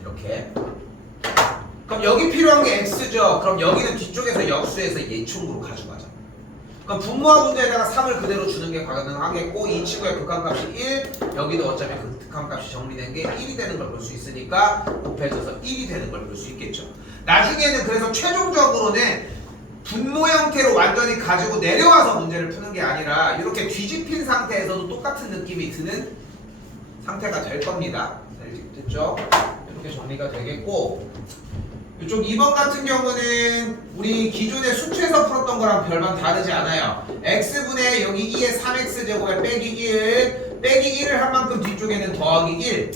이렇게. 그럼 여기 필요한 게 x죠. 그럼 여기는 뒤쪽에서 역수해서 예충으로 가져가자. 그럼 분모와 분자에다가 3을 그대로 주는 게 가능하겠고, 이 친구의 극한값이 1, 여기도 어차피 그 극한값이 정리된 게 1이 되는 걸 볼 수 있으니까 곱해져서 1이 되는 걸 볼 수 있겠죠. 나중에는 그래서 최종적으로는 분모 형태로 완전히 가지고 내려와서 문제를 푸는 게 아니라 이렇게 뒤집힌 상태에서도 똑같은 느낌이 드는 상태가 될 겁니다. 됐죠? 이렇게 정리가 되겠고, 이쪽 2번 같은 경우는 우리 기존의 수투에서 풀었던 거랑 별반 다르지 않아요. x분의 여기 2의 3x제곱에 빼기 1, 빼기 1을 한 만큼 뒤쪽에는 더하기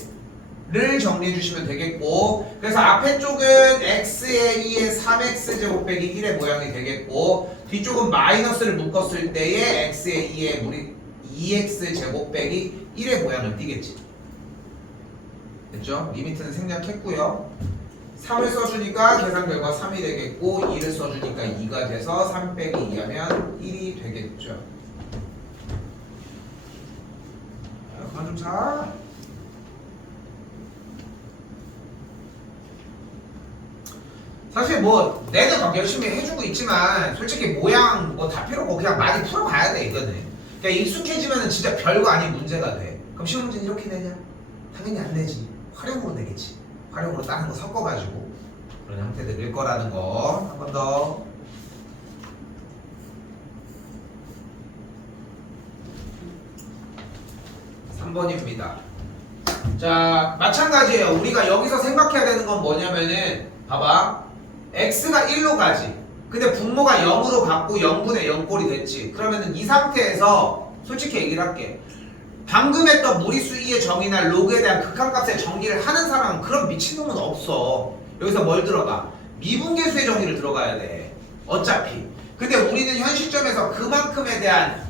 1를 정리해 주시면 되겠고, 그래서 앞에 쪽은 x의 2의 3x제곱 빼기 1의 모양이 되겠고, 뒤쪽은 마이너스를 묶었을 때의 x의 2의 2x제곱 빼기 1의 모양을 띠겠지. 됐죠? 리미트는 생략했고요. 3을 써주니까 계산 결과 3이 되겠고, 2를 써주니까 2가 돼서 3 빼기 2 하면 1이 되겠죠. 그만 좀 자. 사실 뭐 내가 막 열심히 해주고 있지만 솔직히 모양 뭐 다 필요 없고 그냥 많이 풀어봐야 돼. 이거는 그냥 익숙해지면은 진짜 별거 아닌 문제가 돼. 그럼 시험 문제는 이렇게 내냐? 당연히 안 내지. 활용으로 내겠지. 활용으로 다른 거 섞어가지고 그런 형태들일 거라는 거 한 번 더. (3번입니다) 자, 마찬가지예요. 우리가 여기서 생각해야 되는 건 뭐냐면은 봐봐. x가 1로 가지. 근데 분모가 0으로 갔고 0분의 0꼴이 됐지. 그러면은 이 상태에서 솔직히 얘기를 할게. 방금 했던 무리수 2의 정의나 로그에 대한 극한값의 정의를 하는 사람은 그런 미친놈은 없어. 여기서 뭘 들어가? 미분계수의 정의를 들어가야 돼. 어차피. 근데 우리는 현 시점에서 그만큼에 대한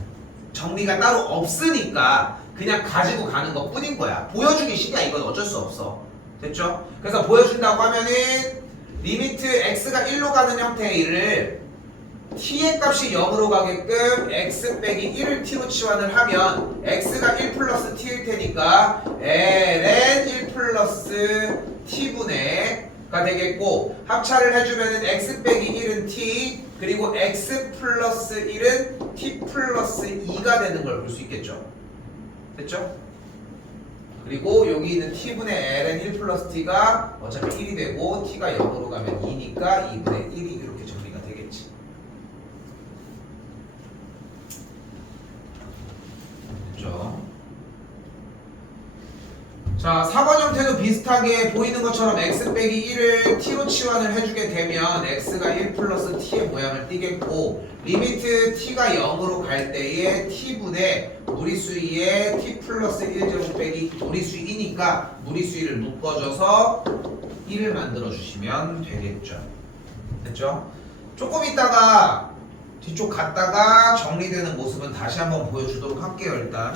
정리가 따로 없으니까 그냥 가지고 가는 것 뿐인 거야. 보여주기 쉽냐? 이건 어쩔 수 없어. 됐죠? 그래서 보여준다고 하면은 리미트 x가 1로 가는 형태의 일을 t의 값이 0으로 가게끔 x 빼기 1을 t로 치환을 하면 x가 1 플러스 t일 테니까 ln 1 플러스 t분의 가 되겠고 합차를 해주면은 x 빼기 1은 t 그리고 x 플러스 1은 t 플러스 2가 되는 걸 볼 수 있겠죠. 됐죠? 그리고 여기 있는 t분의 ln 1 플러스 t가 어차피 1이 되고 t가 0으로 가면 2니까 2분의 1이 이렇게 정리가 되겠지. 됐죠? 자, 4번 형태도 비슷하게 보이는 것처럼 x 빼기 1을 t로 치환을 해주게 되면 x가 1 플러스 t의 모양을 띠겠고 리미트 t가 0으로 갈 때에 t분의 무리수 2의 t 플러스 1제곱 빼기 무리수 2니까 무리수 2를 묶어줘서 1을 만들어주시면 되겠죠. 됐죠? 조금 있다가 뒤쪽 갔다가 정리되는 모습은 다시 한번 보여주도록 할게요. 일단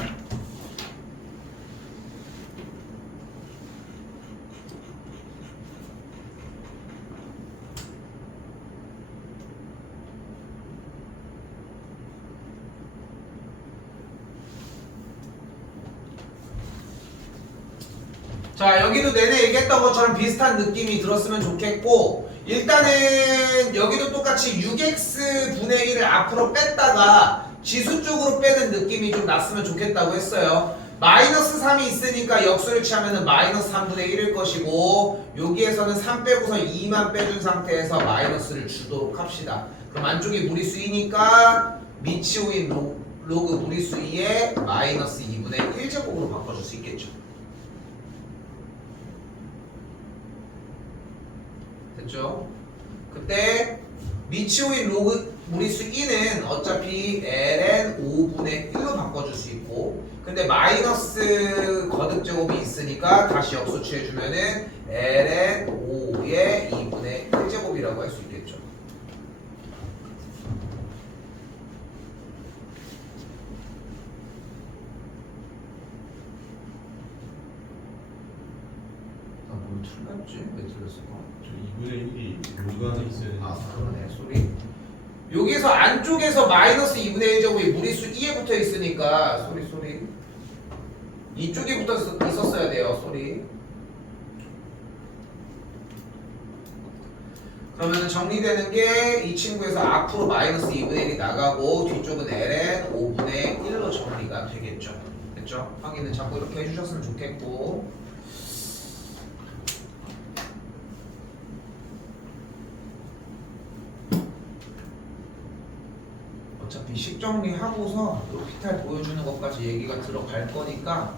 자, 여기도 내내 얘기했던 것처럼 비슷한 느낌이 들었으면 좋겠고 일단은 여기도 똑같이 6x 분의 1을 앞으로 뺐다가 지수 쪽으로 빼는 느낌이 좀 났으면 좋겠다고 했어요. 마이너스 3이 있으니까 역수를 취하면 마이너스 3분의 1일 것이고 여기에서는 3 빼고서 2만 빼준 상태에서 마이너스를 주도록 합시다. 그럼 안쪽이 무리수 2니까 미치오인 로그 무리수 2에 마이너스 2분의 1제곱으로 바꿔줄 수 있겠죠. 됐죠? 그때 미치오인 로그 무리수 2는 어차피 ln 5분의 1로 바꿔줄 수 있고 근데 마이너스 거듭제곱이 있으니까 다시 역수 취해주면은 ln 5의 2분의 1제곱이라고 할 수 있겠죠. 나 뭘 틀렸지? 왜 틀렸을까? 2분의 1이 로그 안에 있어야 되는데. 아 그러네 소리. 여기서 안쪽에서 마이너스 2분의 1제곱이 무리수 2에 붙어 있으니까 소리 이쪽에 붙어 있었어야 돼요. 소리. 그러면 정리되는 게 이 친구에서 앞으로 마이너스 2분의 1이 나가고 뒤쪽은 ln 5분의 1로 정리가 되겠죠. 됐죠? 확인은 자꾸 이렇게 해주셨으면 좋겠고 어차피 식 정리하고서 로피탈 보여주는 것까지 얘기가 들어갈 거니까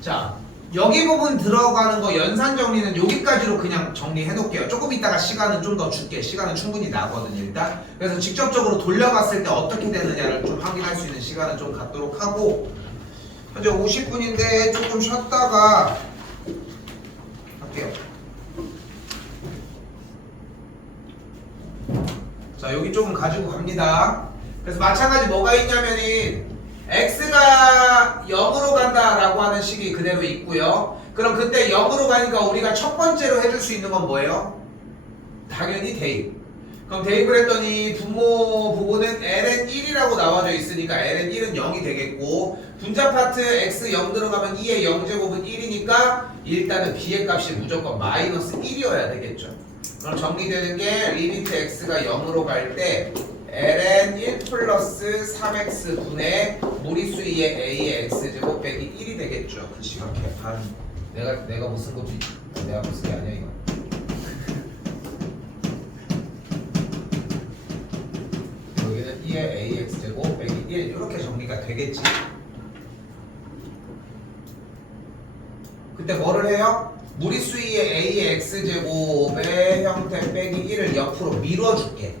자 여기 부분 들어가는 거 연산 정리는 여기까지로 그냥 정리해 놓을게요. 조금 있다가 시간은 좀 더 줄게. 시간은 충분히 나거든요 일단. 그래서 직접적으로 돌려봤을 때 어떻게 되느냐를 좀 확인할 수 있는 시간은 좀 갖도록 하고 현재 50분인데 조금 쉬었다가 할게요. 자 여기 조금 가지고 갑니다. 그래서 마찬가지 뭐가 있냐면은 x가 0으로 간다라고 하는 식이 그대로 있고요. 그럼 그때 0으로 가니까 우리가 첫 번째로 해줄 수 있는 건 뭐예요? 당연히 대입. 그럼 대입을 했더니 분모 부분은 ln 1이라고 나와져 있으니까 ln 1은 0이 되겠고 분자 파트 x 0 들어가면 2의 0제곱은 1이니까 일단은 b의 값이 무조건 마이너스 1이어야 되겠죠. 그럼 정리되는 게 리미트 x가 0으로 갈 때 ln 1 플러스 3x 분의 무리수 2의 a의 x제곱 빼기 1이 되겠죠. 그 시각해. 내가 못 쓴 것도 내가 못 쓴 게 아니야 이거. 여기는 2의 ax제곱 빼기 1 이렇게 정리가 되겠지. 그때 뭐를 해요? 무리수 2의 AX제곱의 형태 빼기 1을 옆으로 밀어줄게.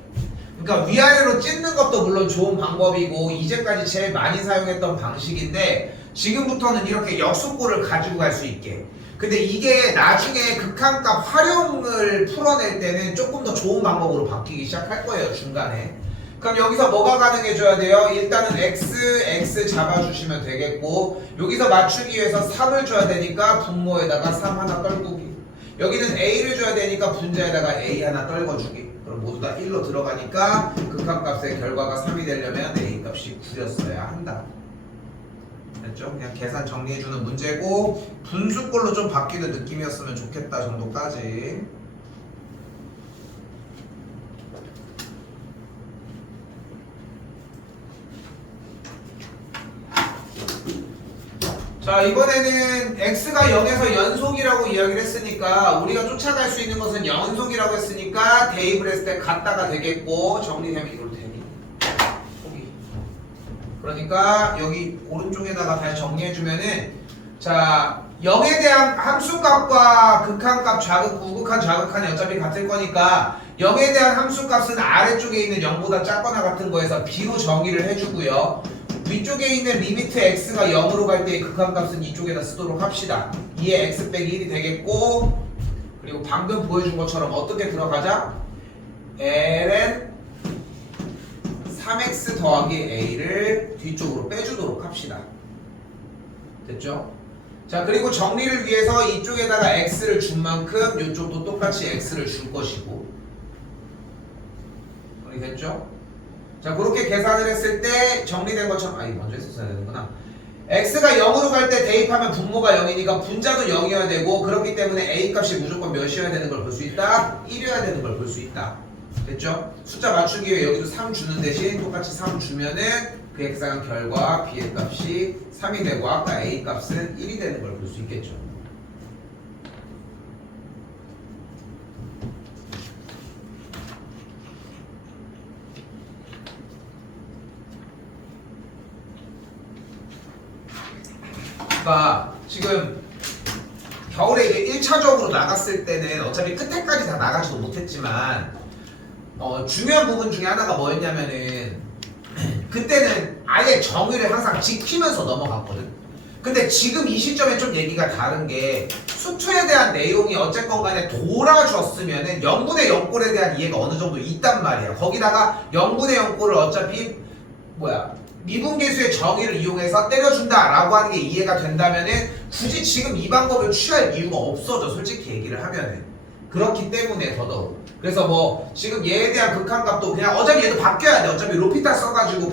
그러니까 위아래로 찢는 것도 물론 좋은 방법이고 이제까지 제일 많이 사용했던 방식인데 지금부터는 이렇게 역순꼴을 가지고 갈 수 있게. 근데 이게 나중에 극한값 활용을 풀어낼 때는 조금 더 좋은 방법으로 바뀌기 시작할 거예요, 중간에. 그럼 여기서 뭐가 가능해져야 돼요? 일단은 x 잡아주시면 되겠고 여기서 맞추기 위해서 3을 줘야 되니까 분모에다가 3 하나 떨구기. 여기는 a를 줘야 되니까 분자에다가 a 하나 떨궈주기. 그럼 모두 다 1로 들어가니까 극한값의 결과가 3이 되려면 a 값이 9였어야 한다. 됐죠? 그냥 계산 정리해주는 문제고 분수꼴로 좀 바뀌는 느낌이었으면 좋겠다 정도까지. 자, 이번에는 x가 0에서 연속이라고 이야기를 했으니까 우리가 쫓아갈 수 있는 것은 연속이라고 했으니까 대입을 했을 때 같다가 되겠고 정리되면 이걸로 되니 포기. 그러니까 여기 오른쪽에다가 다시 정리해주면은 자 0에 대한 함수값과 극한값 우극한 좌극한이 어차피 같을 거니까 0에 대한 함수값은 아래쪽에 있는 0보다 작거나 같은 거에서 b로 정의를 해주고요. 위쪽에 있는 리미트 x가 0으로 갈 때의 극한값은 이쪽에다 쓰도록 합시다. 2의 x 빼기 1이 되겠고 그리고 방금 보여준 것처럼 어떻게 들어가자? ln 3x 더하기 a를 뒤쪽으로 빼주도록 합시다. 됐죠? 자, 그리고 정리를 위해서 이쪽에다가 x를 준 만큼 이쪽도 똑같이 x를 줄 것이고 됐죠? 자, 그렇게 계산을 했을 때 정리된 것처럼 먼저 했었어야 되는구나. x가 0으로 갈 때 대입하면 분모가 0이니까 분자도 0이어야 되고 그렇기 때문에 a 값이 무조건 몇이어야 되는 걸 볼 수 있다? 1이어야 되는 걸 볼 수 있다. 됐죠? 숫자 맞추기 위해 여기도 3 주는 대신 똑같이 3 주면은 그 계산 결과 b의 값이 3이 되고 아까 a 값은 1이 되는 걸 볼 수 있겠죠. 그러니까 지금 겨울에 이게 1차적으로 나갔을 때는 어차피 끝에까지 다 나가지도 못했지만 중요한 부분 중에 하나가 뭐였냐면은 그때는 아예 정의를 항상 지키면서 넘어갔거든. 근데 지금 이 시점에 좀 얘기가 다른 게 수투에 대한 내용이 어쨌건 간에 돌아줬으면은 0분의 0꼴에 대한 이해가 어느 정도 있단 말이야. 거기다가 0분의 0꼴을 어차피 미분계수의 정의를 이용해서 때려준다라고 하는 게 이해가 된다면은 굳이 지금 이 방법을 취할 이유가 없어져, 솔직히 얘기를 하면은. 그렇기 때문에 더더욱. 그래서 뭐 지금 얘에 대한 극한값도 그냥 어차피 얘도 바뀌어야 돼. 어차피 로피탈 써가지고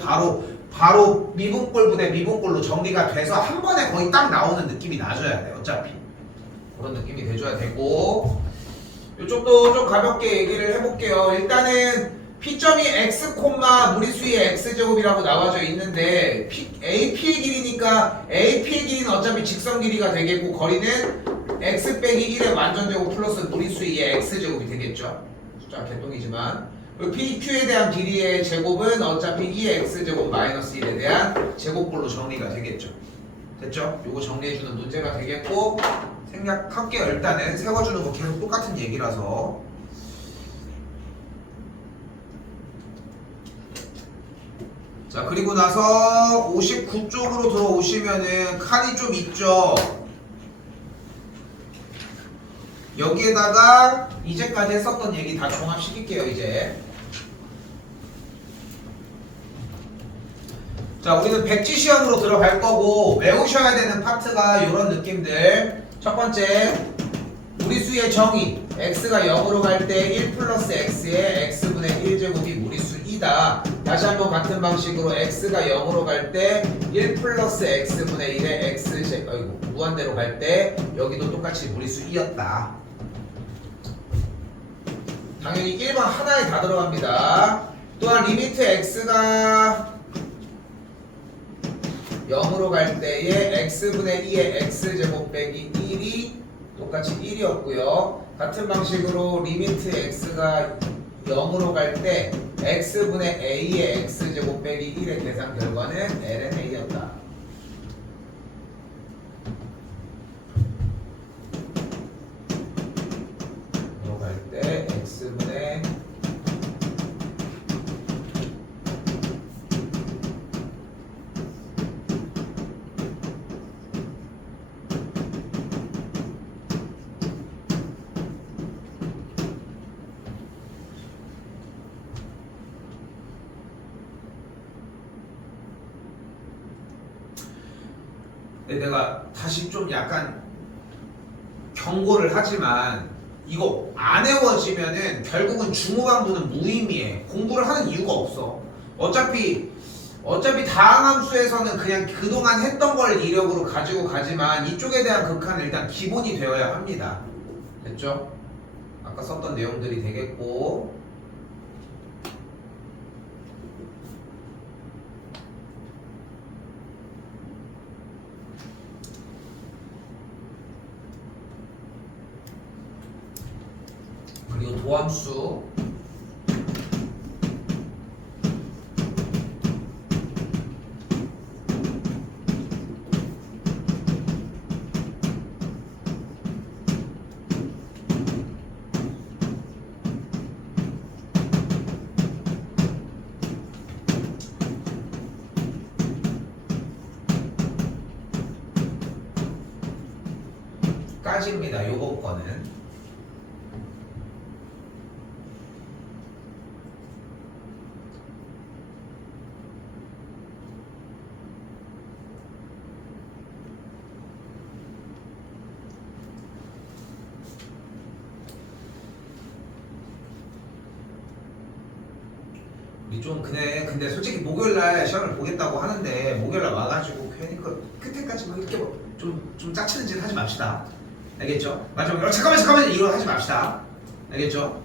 바로 미분꼴 분의 미분꼴로 정리가 돼서 한 번에 거의 딱 나오는 느낌이 나줘야 돼. 어차피 그런 느낌이 돼줘야 되고 이쪽도 좀 가볍게 얘기를 해볼게요. 일단은 P점이 x, 무리수의 x제곱이라고 나와져 있는데 AP의 길이니까 AP의 길이는 어차피 직선 길이가 되겠고 거리는 x 빼기 1의 완전제곱 플러스 무리수의 x제곱이 되겠죠. 숫자 개똥이지만 그리고 PQ에 대한 길이의 제곱은 어차피 2의 x제곱 마이너스 1에 대한 제곱꼴로 정리가 되겠죠. 됐죠? 요거 정리해주는 문제가 되겠고 생략할게요. 일단은 세워주는 거 계속 똑같은 얘기라서. 자, 그리고 나서 59쪽으로 들어오시면은 칸이 좀 있죠. 여기에다가 이제까지 했었던 얘기 다 종합시킬게요. 이제 자, 우리는 백지 시험으로 들어갈 거고 외우셔야 되는 파트가 이런 느낌들. 첫 번째, 무리수의 정의. x가 0으로 갈 때 1 플러스 x의 x분의 1제곱이 무리수 2다. 다시 한번 같은 방식으로 x가 0으로 갈 때 1 플러스 x분의 1의 무한대로 갈 때 여기도 똑같이 무리수 2였다. 당연히 1번 하나에 다 들어갑니다. 또한 리미트 x가 0으로 갈 때의 x분의 2의 x제곱 빼기 1이 똑같이 1이었고요. 같은 방식으로 리미트 x가 0으로 갈 때 x분의 a의 x제곱 빼기 1의 계산 결과는 ln a였다. 근데 내가 다시 좀 약간 경고를 하지만 이거 안 외워지면은 결국은 중후반부는 무의미해. 공부를 하는 이유가 없어. 어차피 다항 함수에서는 그냥 그동안 했던 걸 이력으로 가지고 가지만 이쪽에 대한 극한은 일단 기본이 되어야 합니다. 됐죠? 아까 썼던 내용들이 되겠고, 그리고 도함수 까지입니다. 요거 거는. 우리 좀 근데 솔직히 목요일날 시험을 보겠다고 하는데 목요일날 와가지고 괜히 그 끝에까지 막 이렇게 좀 짝치는 짓 하지 맙시다. 알겠죠? 마지막에 잠깐만 이거 하지 맙시다. 알겠죠?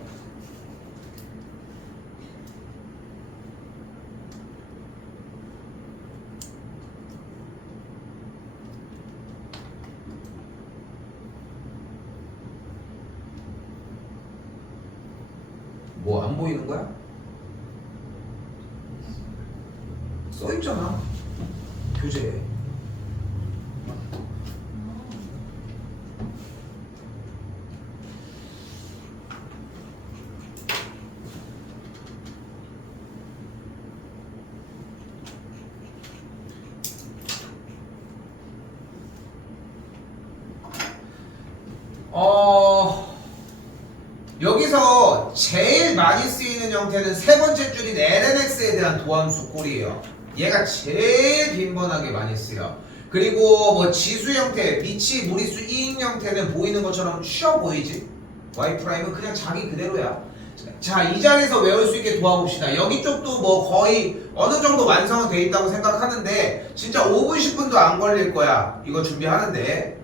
뭐 안 보이는 거야? 써 있잖아. 교재에. 여기서 제일 많이 쓰이는 형태는 세 번째 줄인 LNX에 대한 도함수 꼴이에요. 얘가 제일 빈번하게 많이 쓰여. 그리고 뭐 지수 형태, 미치, 무리수, 이인 형태는 보이는 것처럼 쉬워 보이지? Y'은 그냥 자기 그대로야. 자, 이 자리에서 외울 수 있게 도와봅시다. 여기 쪽도 뭐 거의 어느 정도 완성은 돼 있다고 생각하는데 진짜 5분, 10분도 안 걸릴 거야. 이거 준비하는데.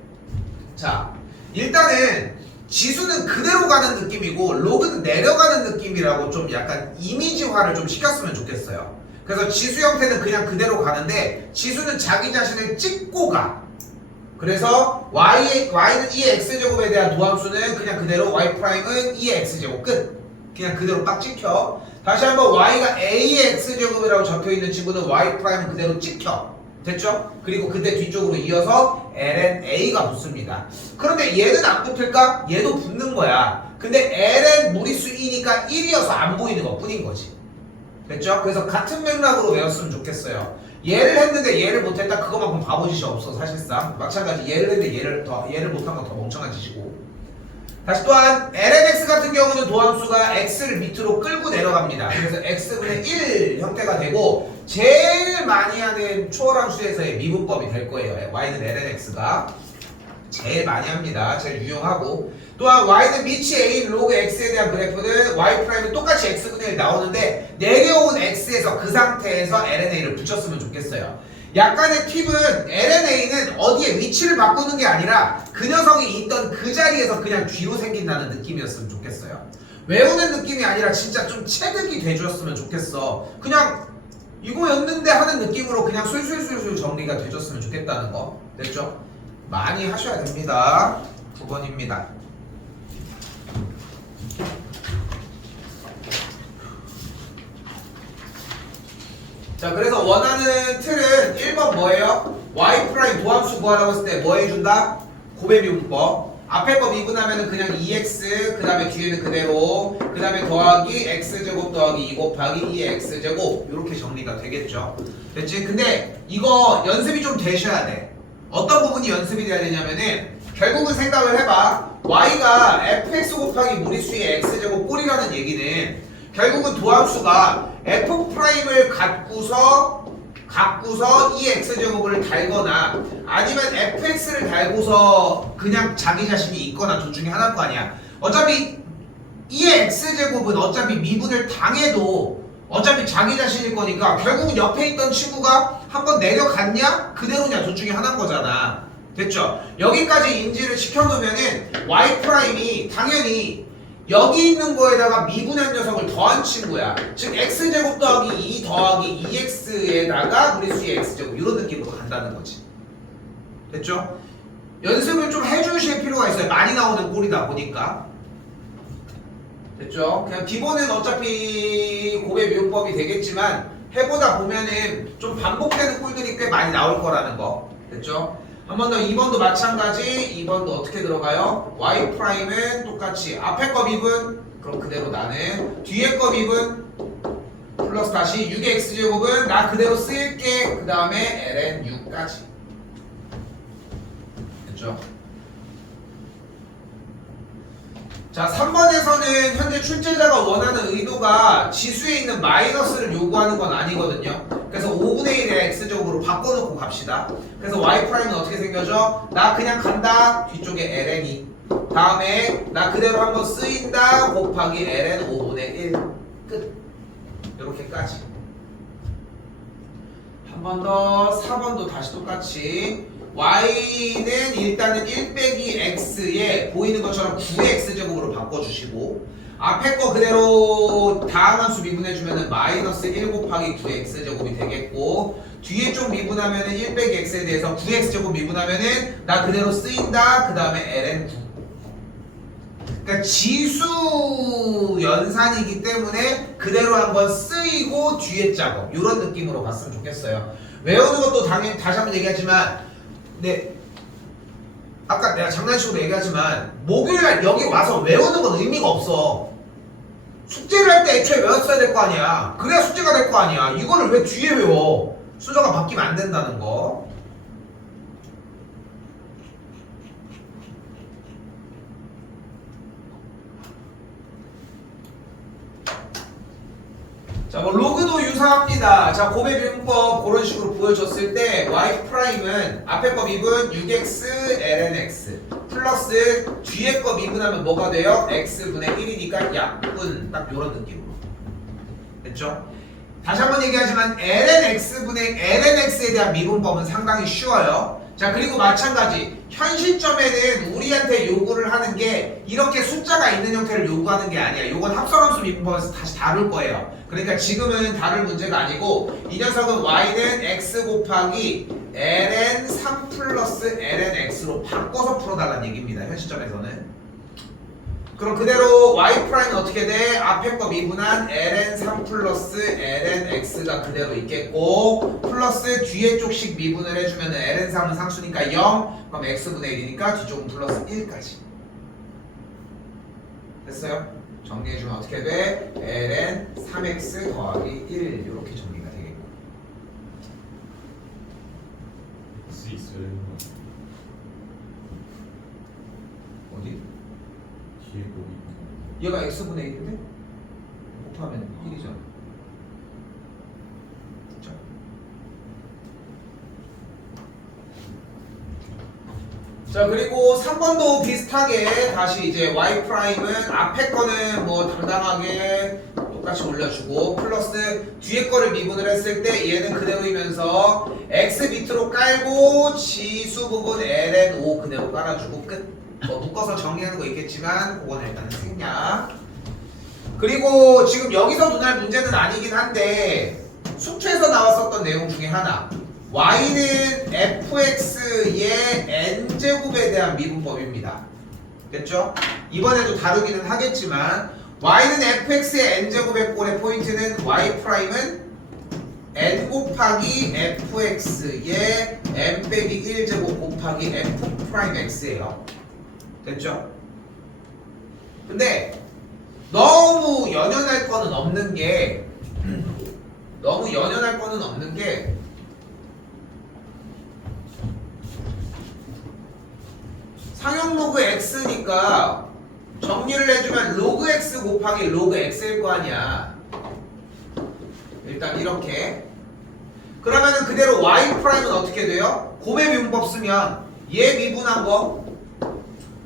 자, 일단은 지수는 그대로 가는 느낌이고 로그는 내려가는 느낌이라고 좀 약간 이미지화를 좀 시켰으면 좋겠어요. 그래서 지수 형태는 그냥 그대로 가는데 지수는 자기 자신을 찍고 가. 그래서 y는 2의 x제곱에 대한 도함수는 그냥 그대로 y'은 2의 x제곱 끝. 그냥 그대로 딱 찍혀. 다시 한번 y가 a의 x제곱이라고 적혀있는 친구는 y'은 그대로 찍혀. 됐죠? 그리고 그때 뒤쪽으로 이어서 ln a가 붙습니다. 그런데 얘는 안 붙을까? 얘도 붙는 거야. 근데 ln 무리수 2니까 1이어서 안 보이는 것 뿐인 거지. 됐죠? 그래서 같은 맥락으로 외웠으면 좋겠어요. 얘를 했는데 얘를 못했다, 그거만큼 바보짓이 없어. 사실상 마찬가지 얘를 했는데 얘를 못한 건 더 멍청한 짓이고. 다시 또한 lnx 같은 경우는 도함수가 x를 밑으로 끌고 내려갑니다. 그래서 x분의 1 형태가 되고 제일 많이 하는 초월함수에서의 미분법이 될 거예요. y는 lnx가 제일 많이 합니다. 제일 유용하고. 또한 y는 미치 a인 로그 x에 대한 그래프는 y'은 똑같이 x분의 1 나오는데 내려온 x에서 그 상태에서 lna를 붙였으면 좋겠어요. 약간의 팁은 lna는 어디에 위치를 바꾸는 게 아니라 그 녀석이 있던 그 자리에서 그냥 뒤로 생긴다는 느낌이었으면 좋겠어요. 외우는 느낌이 아니라 진짜 좀 체득이 돼줬으면 좋겠어. 그냥 이거였는데 하는 느낌으로 그냥 술술술술 정리가 돼줬으면 좋겠다는 거. 됐죠? 많이 하셔야 됩니다. 9번입니다. 자, 그래서 원하는 틀은 1번 뭐예요? y' 도함수 구하라고 했을 때 뭐 해준다? 고배미분법. 앞에 거 미분하면은 그냥 2x, 그 다음에 뒤에는 그대로, 그 다음에 더하기 x제곱 더하기 2 곱하기 2x제곱 이렇게 정리가 되겠죠. 됐지? 근데 이거 연습이 좀 되셔야 돼. 어떤 부분이 연습이 돼야 되냐면은 결국은 생각을 해봐. y가 fx 곱하기 무리수의 x제곱 꼴이라는 얘기는 결국은 도함수가 f'을 갖고서 갖고서 이 x제곱을 달거나 아니면 fx를 달고서 그냥 자기 자신이 있거나 둘 중에 하나일 거 아니야. 어차피 이 x제곱은 어차피 미분을 당해도 어차피 자기 자신일 거니까 결국은 옆에 있던 친구가 한번 내려갔냐? 그대로냐? 둘 중에 하나인 거잖아. 됐죠? 여기까지 인지를 시켜놓으면은 y' 당연히 여기 있는 거에다가 미분한 녀석을 더한 친구야. 즉 x제곱 더하기 2 더하기 2x에다가 무리수의 x제곱 이런 느낌으로 간다는 거지. 됐죠? 연습을 좀 해주실 필요가 있어요. 많이 나오는 꼴이다 보니까. 됐죠? 그냥 기본은 어차피 곱의 미분법이 되겠지만 해보다 보면은 좀 반복되는 꼴들이 꽤 많이 나올 거라는 거. 됐죠? 한 번 더 2번도 마찬가지. 2번도 어떻게 들어가요? y'은 똑같이 앞에 거 미분 그럼 그대로 나는 뒤에 거 미분 플러스 다시 6의 x제곱은 나 그대로 쓸게. 그 다음에 ln 6까지. 됐죠? 자, 3번에서는 현재 출제자가 원하는 의도가 지수에 있는 마이너스를 요구하는 건 아니거든요. 그래서 5분의 1의 x제곱으로 바꿔놓고 갑시다. 그래서 y'은 어떻게 생겨져? 나 그냥 간다. 뒤쪽에 ln이. 다음에 나 그대로 한번 쓰인다. 곱하기 ln 5분의 1. 끝. 이렇게까지. 한 번 더 4번도 다시 똑같이 y는 일단은 1 빼기 x에 보이는 것처럼 9의 x제곱으로 바꿔주시고 앞에 거 그대로 다음 함수 미분해주면은 마이너스 1 곱하기 9의 x제곱이 되겠고 뒤에 쪽 미분하면은 1 빼기 x에 대해서 9의 x제곱 미분하면은 나 그대로 쓰인다. 그 다음에 ln 9. 그러니까 지수 연산이기 때문에 그대로 한번 쓰이고 뒤에 작업 이런 느낌으로 갔으면 좋겠어요. 외우는 것도 당연히 다시 한번 얘기하지만 네, 아까 내가 장난식으로 얘기하지만 목요일날 여기 와서 외우는 건 의미가 없어. 숙제를 할 때 애초에 외웠어야 될 거 아니야. 그래야 숙제가 될 거 아니야. 이거를 왜 뒤에 외워? 순서가 바뀌면 안 된다는 거. 자, 뭐 로그도 유사합니다. 자, 곱의 미분법 그런 식으로 보여줬을 때 y'은 앞에 거 미분 6x ln x 플러스 뒤에 거 미분하면 뭐가 돼요? x분의 1이니까 약분 딱 요런 느낌으로. 됐죠? 다시 한번 얘기하지만 ln x에 대한 미분법은 상당히 쉬워요. 자, 그리고 마찬가지 현 시점에는 우리한테 요구를 하는 게 이렇게 숫자가 있는 형태를 요구하는 게 아니야. 요건 합성함수 미분법에서 다시 다룰 거예요. 그러니까 지금은 다룰 문제가 아니고 이 녀석은 y는 x 곱하기 ln 3 플러스 ln x로 바꿔서 풀어달라는 얘기입니다. 현 시점에서는. 그럼 그대로 y'은 어떻게 돼? 앞에 거 미분한 ln 3 플러스 ln x가 그대로 있겠고 플러스 뒤에 쪽씩 미분을 해주면 ln 3은 상수니까 0 그럼 x분의 1이니까 뒤쪽은 플러스 1까지. 됐어요? 정리해주면 어떻게 돼? ln 3x 더하기 1 이렇게 정리가 되겠고. x 있어요. 어디? 뒤에 곱이. 얘가 x분의 1인데? 곱하면 1이잖아. 자, 그리고 3번도 비슷하게 다시 이제 y'은 앞에 거는 뭐 당당하게 똑같이 올려주고 플러스 뒤에 거를 미분을 했을 때 얘는 그대로이면서 x 밑으로 깔고 지수 부분 ln 5 그대로 깔아주고 끝. 뭐 묶어서 정리하는 거 있겠지만 그거는 일단은 생략. 그리고 지금 여기서 눈할 문제는 아니긴 한데 숙제에서 나왔었던 내용 중에 하나 y는 fx의 n제곱에 대한 미분법입니다. 됐죠? 이번에도 다루기는 하겠지만 y는 fx의 n제곱의 꼴의 포인트는 y'은 n 곱하기 fx의 n 빼기 1제곱 곱하기 f'x예요. 됐죠? 근데 너무 연연할 거는 없는 게 상용 로그 x니까 정리를 해주면 로그 x 곱하기 로그 x일 거 아니야. 일단 이렇게. 그러면은 그대로 y 프라임은 어떻게 돼요? 곱의 미분법 쓰면 얘 미분한 거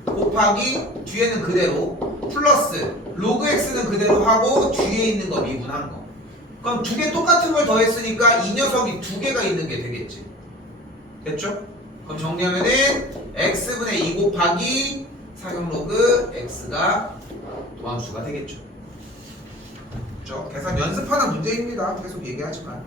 곱하기 뒤에는 그대로 플러스 로그 x는 그대로 하고 뒤에 있는 거 미분한 거. 그럼 두 개 똑같은 걸 더했으니까 이 녀석이 두 개가 있는 게 되겠지. 됐죠? 그럼 정리하면은 x분의 2 곱하기 사용 로그 x가 도함수가 되겠죠. 그렇죠? 계산 연습하는 문제입니다. 계속 얘기하지만.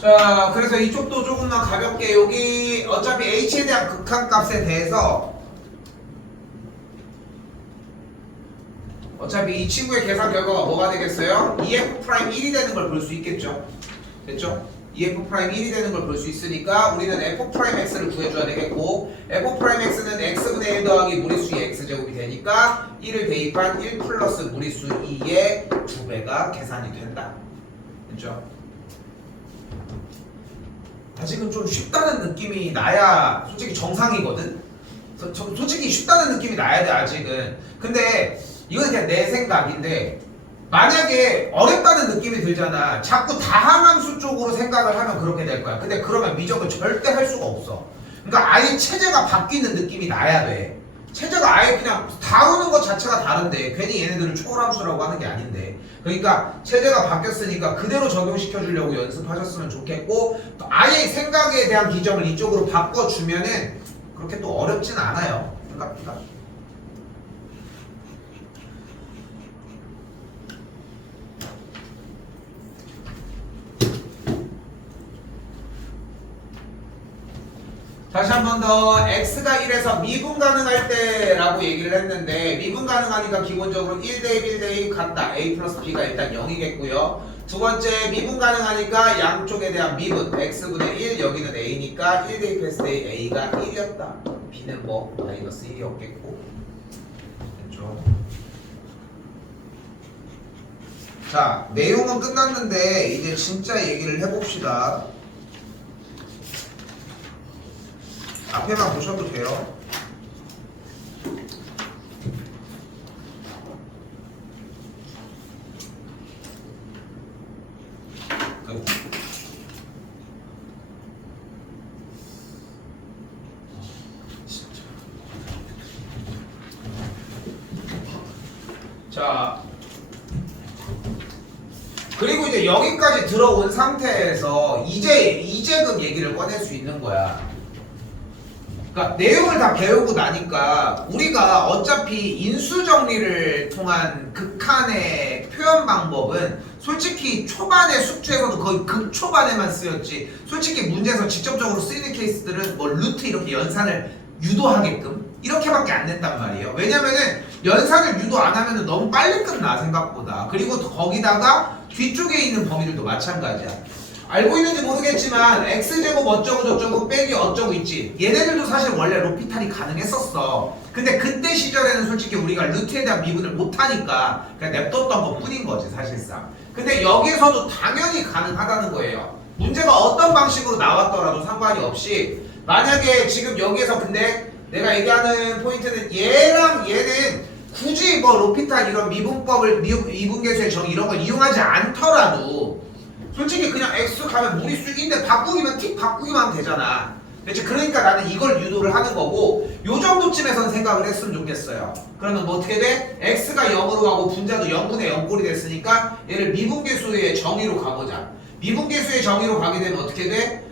자, 그래서 이쪽도 조금만 가볍게 여기 어차피 h에 대한 극한값에 대해서 어차피 이 친구의 계산 결과가 뭐가 되겠어요? EF'1이 되는 걸 볼 수 있겠죠? 됐죠? EF'1이 되는 걸 볼 수 있으니까 우리는 F'X를 구해줘야 되겠고 F'X는 X분의 1 더하기 무리수 2의 X제곱이 되니까 1을 대입한 1 플러스 무리수 2의 2배가 계산이 된다. 됐죠? 아직은 좀 쉽다는 느낌이 나야 솔직히 정상이거든? 솔직히 쉽다는 느낌이 나야 돼 아직은. 근데 이건 그냥 내 생각인데 만약에 어렵다는 느낌이 들잖아. 자꾸 다항함수 쪽으로 생각을 하면 그렇게 될 거야. 근데 그러면 미적을 절대 할 수가 없어. 그러니까 아예 체제가 바뀌는 느낌이 나야 돼. 체제가 아예 그냥 다루는 것 자체가 다른데 괜히 얘네들을 초월함수라고 하는 게 아닌데. 그러니까 체제가 바뀌었으니까 그대로 적용시켜 주려고 연습하셨으면 좋겠고 또 아예 생각에 대한 기점을 이쪽으로 바꿔주면은 그렇게 또 어렵진 않아요. 생각보다. 다시 한 번 더 x가 1에서 미분 가능할 때라고 얘기를 했는데 미분 가능하니까 기본적으로 1대1 1대1 같다. a 플러스 b가 일단 0이겠고요. 두 번째 미분 가능하니까 양쪽에 대한 미분 x분의 1 여기는 a니까 1 대입했을 때 a가 1이었다. b는 뭐 마이너스 1이었겠고. 됐죠? 자, 내용은 끝났는데 이제 진짜 얘기를 해봅시다. 앞에만 보셔도 돼요. 자, 그리고 이제 여기까지 들어온 상태에서 이제금 얘기를 꺼낼 수 있는 거야. 그러니까 내용을 다 배우고 나니까 우리가 어차피 인수정리를 통한 극한의 표현 방법은 솔직히 초반의 숙제에서도 거의 극초반에만 쓰였지 솔직히 문제에서 직접적으로 쓰이는 케이스들은 뭐 루트 이렇게 연산을 유도하게끔 이렇게밖에 안 냈단 말이에요. 왜냐면은 연산을 유도 안 하면은 너무 빨리 끝나 생각보다. 그리고 거기다가 뒤쪽에 있는 범위들도 마찬가지야. 알고 있는지 모르겠지만 x제곱 어쩌고 저쩌고 빼기 어쩌고 있지. 얘네들도 사실 원래 로피탈이 가능했었어. 근데 그때 시절에는 솔직히 우리가 루트에 대한 미분을 못하니까 그냥 냅뒀던 것 뿐인 거지 사실상. 근데 여기에서도 당연히 가능하다는 거예요. 문제가 어떤 방식으로 나왔더라도 상관이 없이 만약에 지금 여기에서 근데 내가 얘기하는 포인트는 얘랑 얘는 굳이 뭐 로피탈 이런 미분법을 미분계수의 정의 이런 걸 이용하지 않더라도 솔직히 그냥 x 가면 무리수인데 바꾸기만 틱 바꾸기만 하면 되잖아. 그렇지? 그러니까 나는 이걸 유도를 하는 거고 요 정도쯤에선 생각을 했으면 좋겠어요. 그러면 뭐 어떻게 돼? x가 0으로 가고 분자도 0분의 0꼴이 됐으니까 얘를 미분계수의 정의로 가보자. 미분계수의 정의로 가게 되면 어떻게 돼?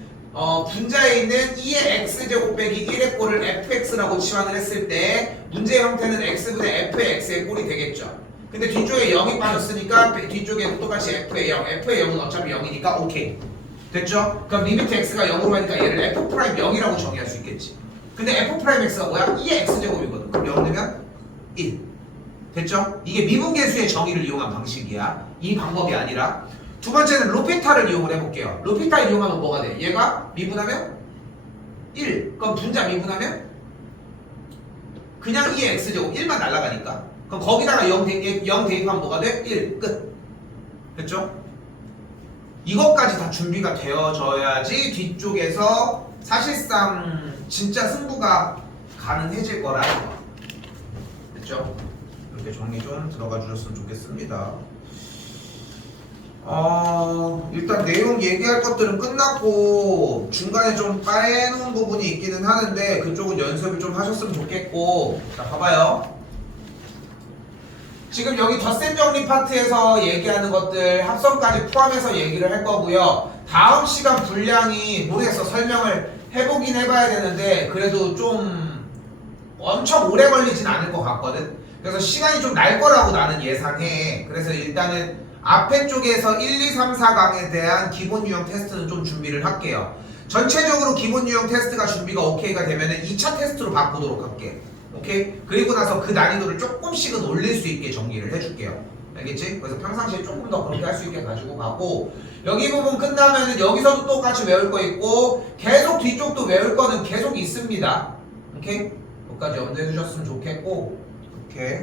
분자에 있는 2의 x제곱 빼기 1의 꼴을 fx라고 치환을 했을 때 문제의 형태는 x분의 f의 x의 꼴이 되겠죠. 근데 뒤쪽에 0이 빠졌으니까 뒤쪽에 똑같이 f의 0, f의 0은 어차피 0이니까 오케이. 됐죠? 그럼 리미트 x가 0으로 가니까 얘를 f'0이라고 정의할 수 있겠지. 근데 f'x가 뭐야? 2의 x제곱이거든. 그럼 0 넣으면 1. 됐죠? 이게 미분계수의 정의를 이용한 방식이야. 이 방법이 아니라. 두 번째는 로피탈을 이용을 해볼게요. 로피탈 이용하면 뭐가 돼? 얘가 미분하면 1. 그럼 분자 미분하면 그냥 2의 x제곱 1만 날아가니까. 그럼 거기다가 0 대입하면 뭐가 돼? 1. 끝. 됐죠? 이것까지 다 준비가 되어져야지 뒤쪽에서 사실상 진짜 승부가 가능해질 거라는 거. 됐죠? 이렇게 정리 좀 들어가 주셨으면 좋겠습니다. 일단 내용 얘기할 것들은 끝났고 중간에 좀 빼놓은 부분이 있기는 하는데 그쪽은 연습을 좀 하셨으면 좋겠고. 자, 봐봐요. 지금 여기 덧셈 정리 파트에서 얘기하는 것들 합성까지 포함해서 얘기를 할 거고요. 다음 시간 분량이 모르겠어. 설명을 해보긴 해봐야 되는데 그래도 좀 엄청 오래 걸리진 않을 것 같거든. 그래서 시간이 좀 날 거라고 나는 예상해. 그래서 일단은 앞에 쪽에서 1, 2, 3, 4강에 대한 기본 유형 테스트는 좀 준비를 할게요. 전체적으로 기본 유형 테스트가 준비가 오케이가 되면은 2차 테스트로 바꾸도록 할게. 오케이? 그리고 나서 그 난이도를 조금씩은 올릴 수 있게 정리를 해줄게요. 알겠지? 그래서 평상시에 조금 더 그렇게 할 수 있게 가지고 가고 여기 부분 끝나면은 여기서도 똑같이 외울 거 있고 계속 뒤쪽도 외울 거는 계속 있습니다. 오케이? 여기까지 염두해 주셨으면 좋겠고 오케이?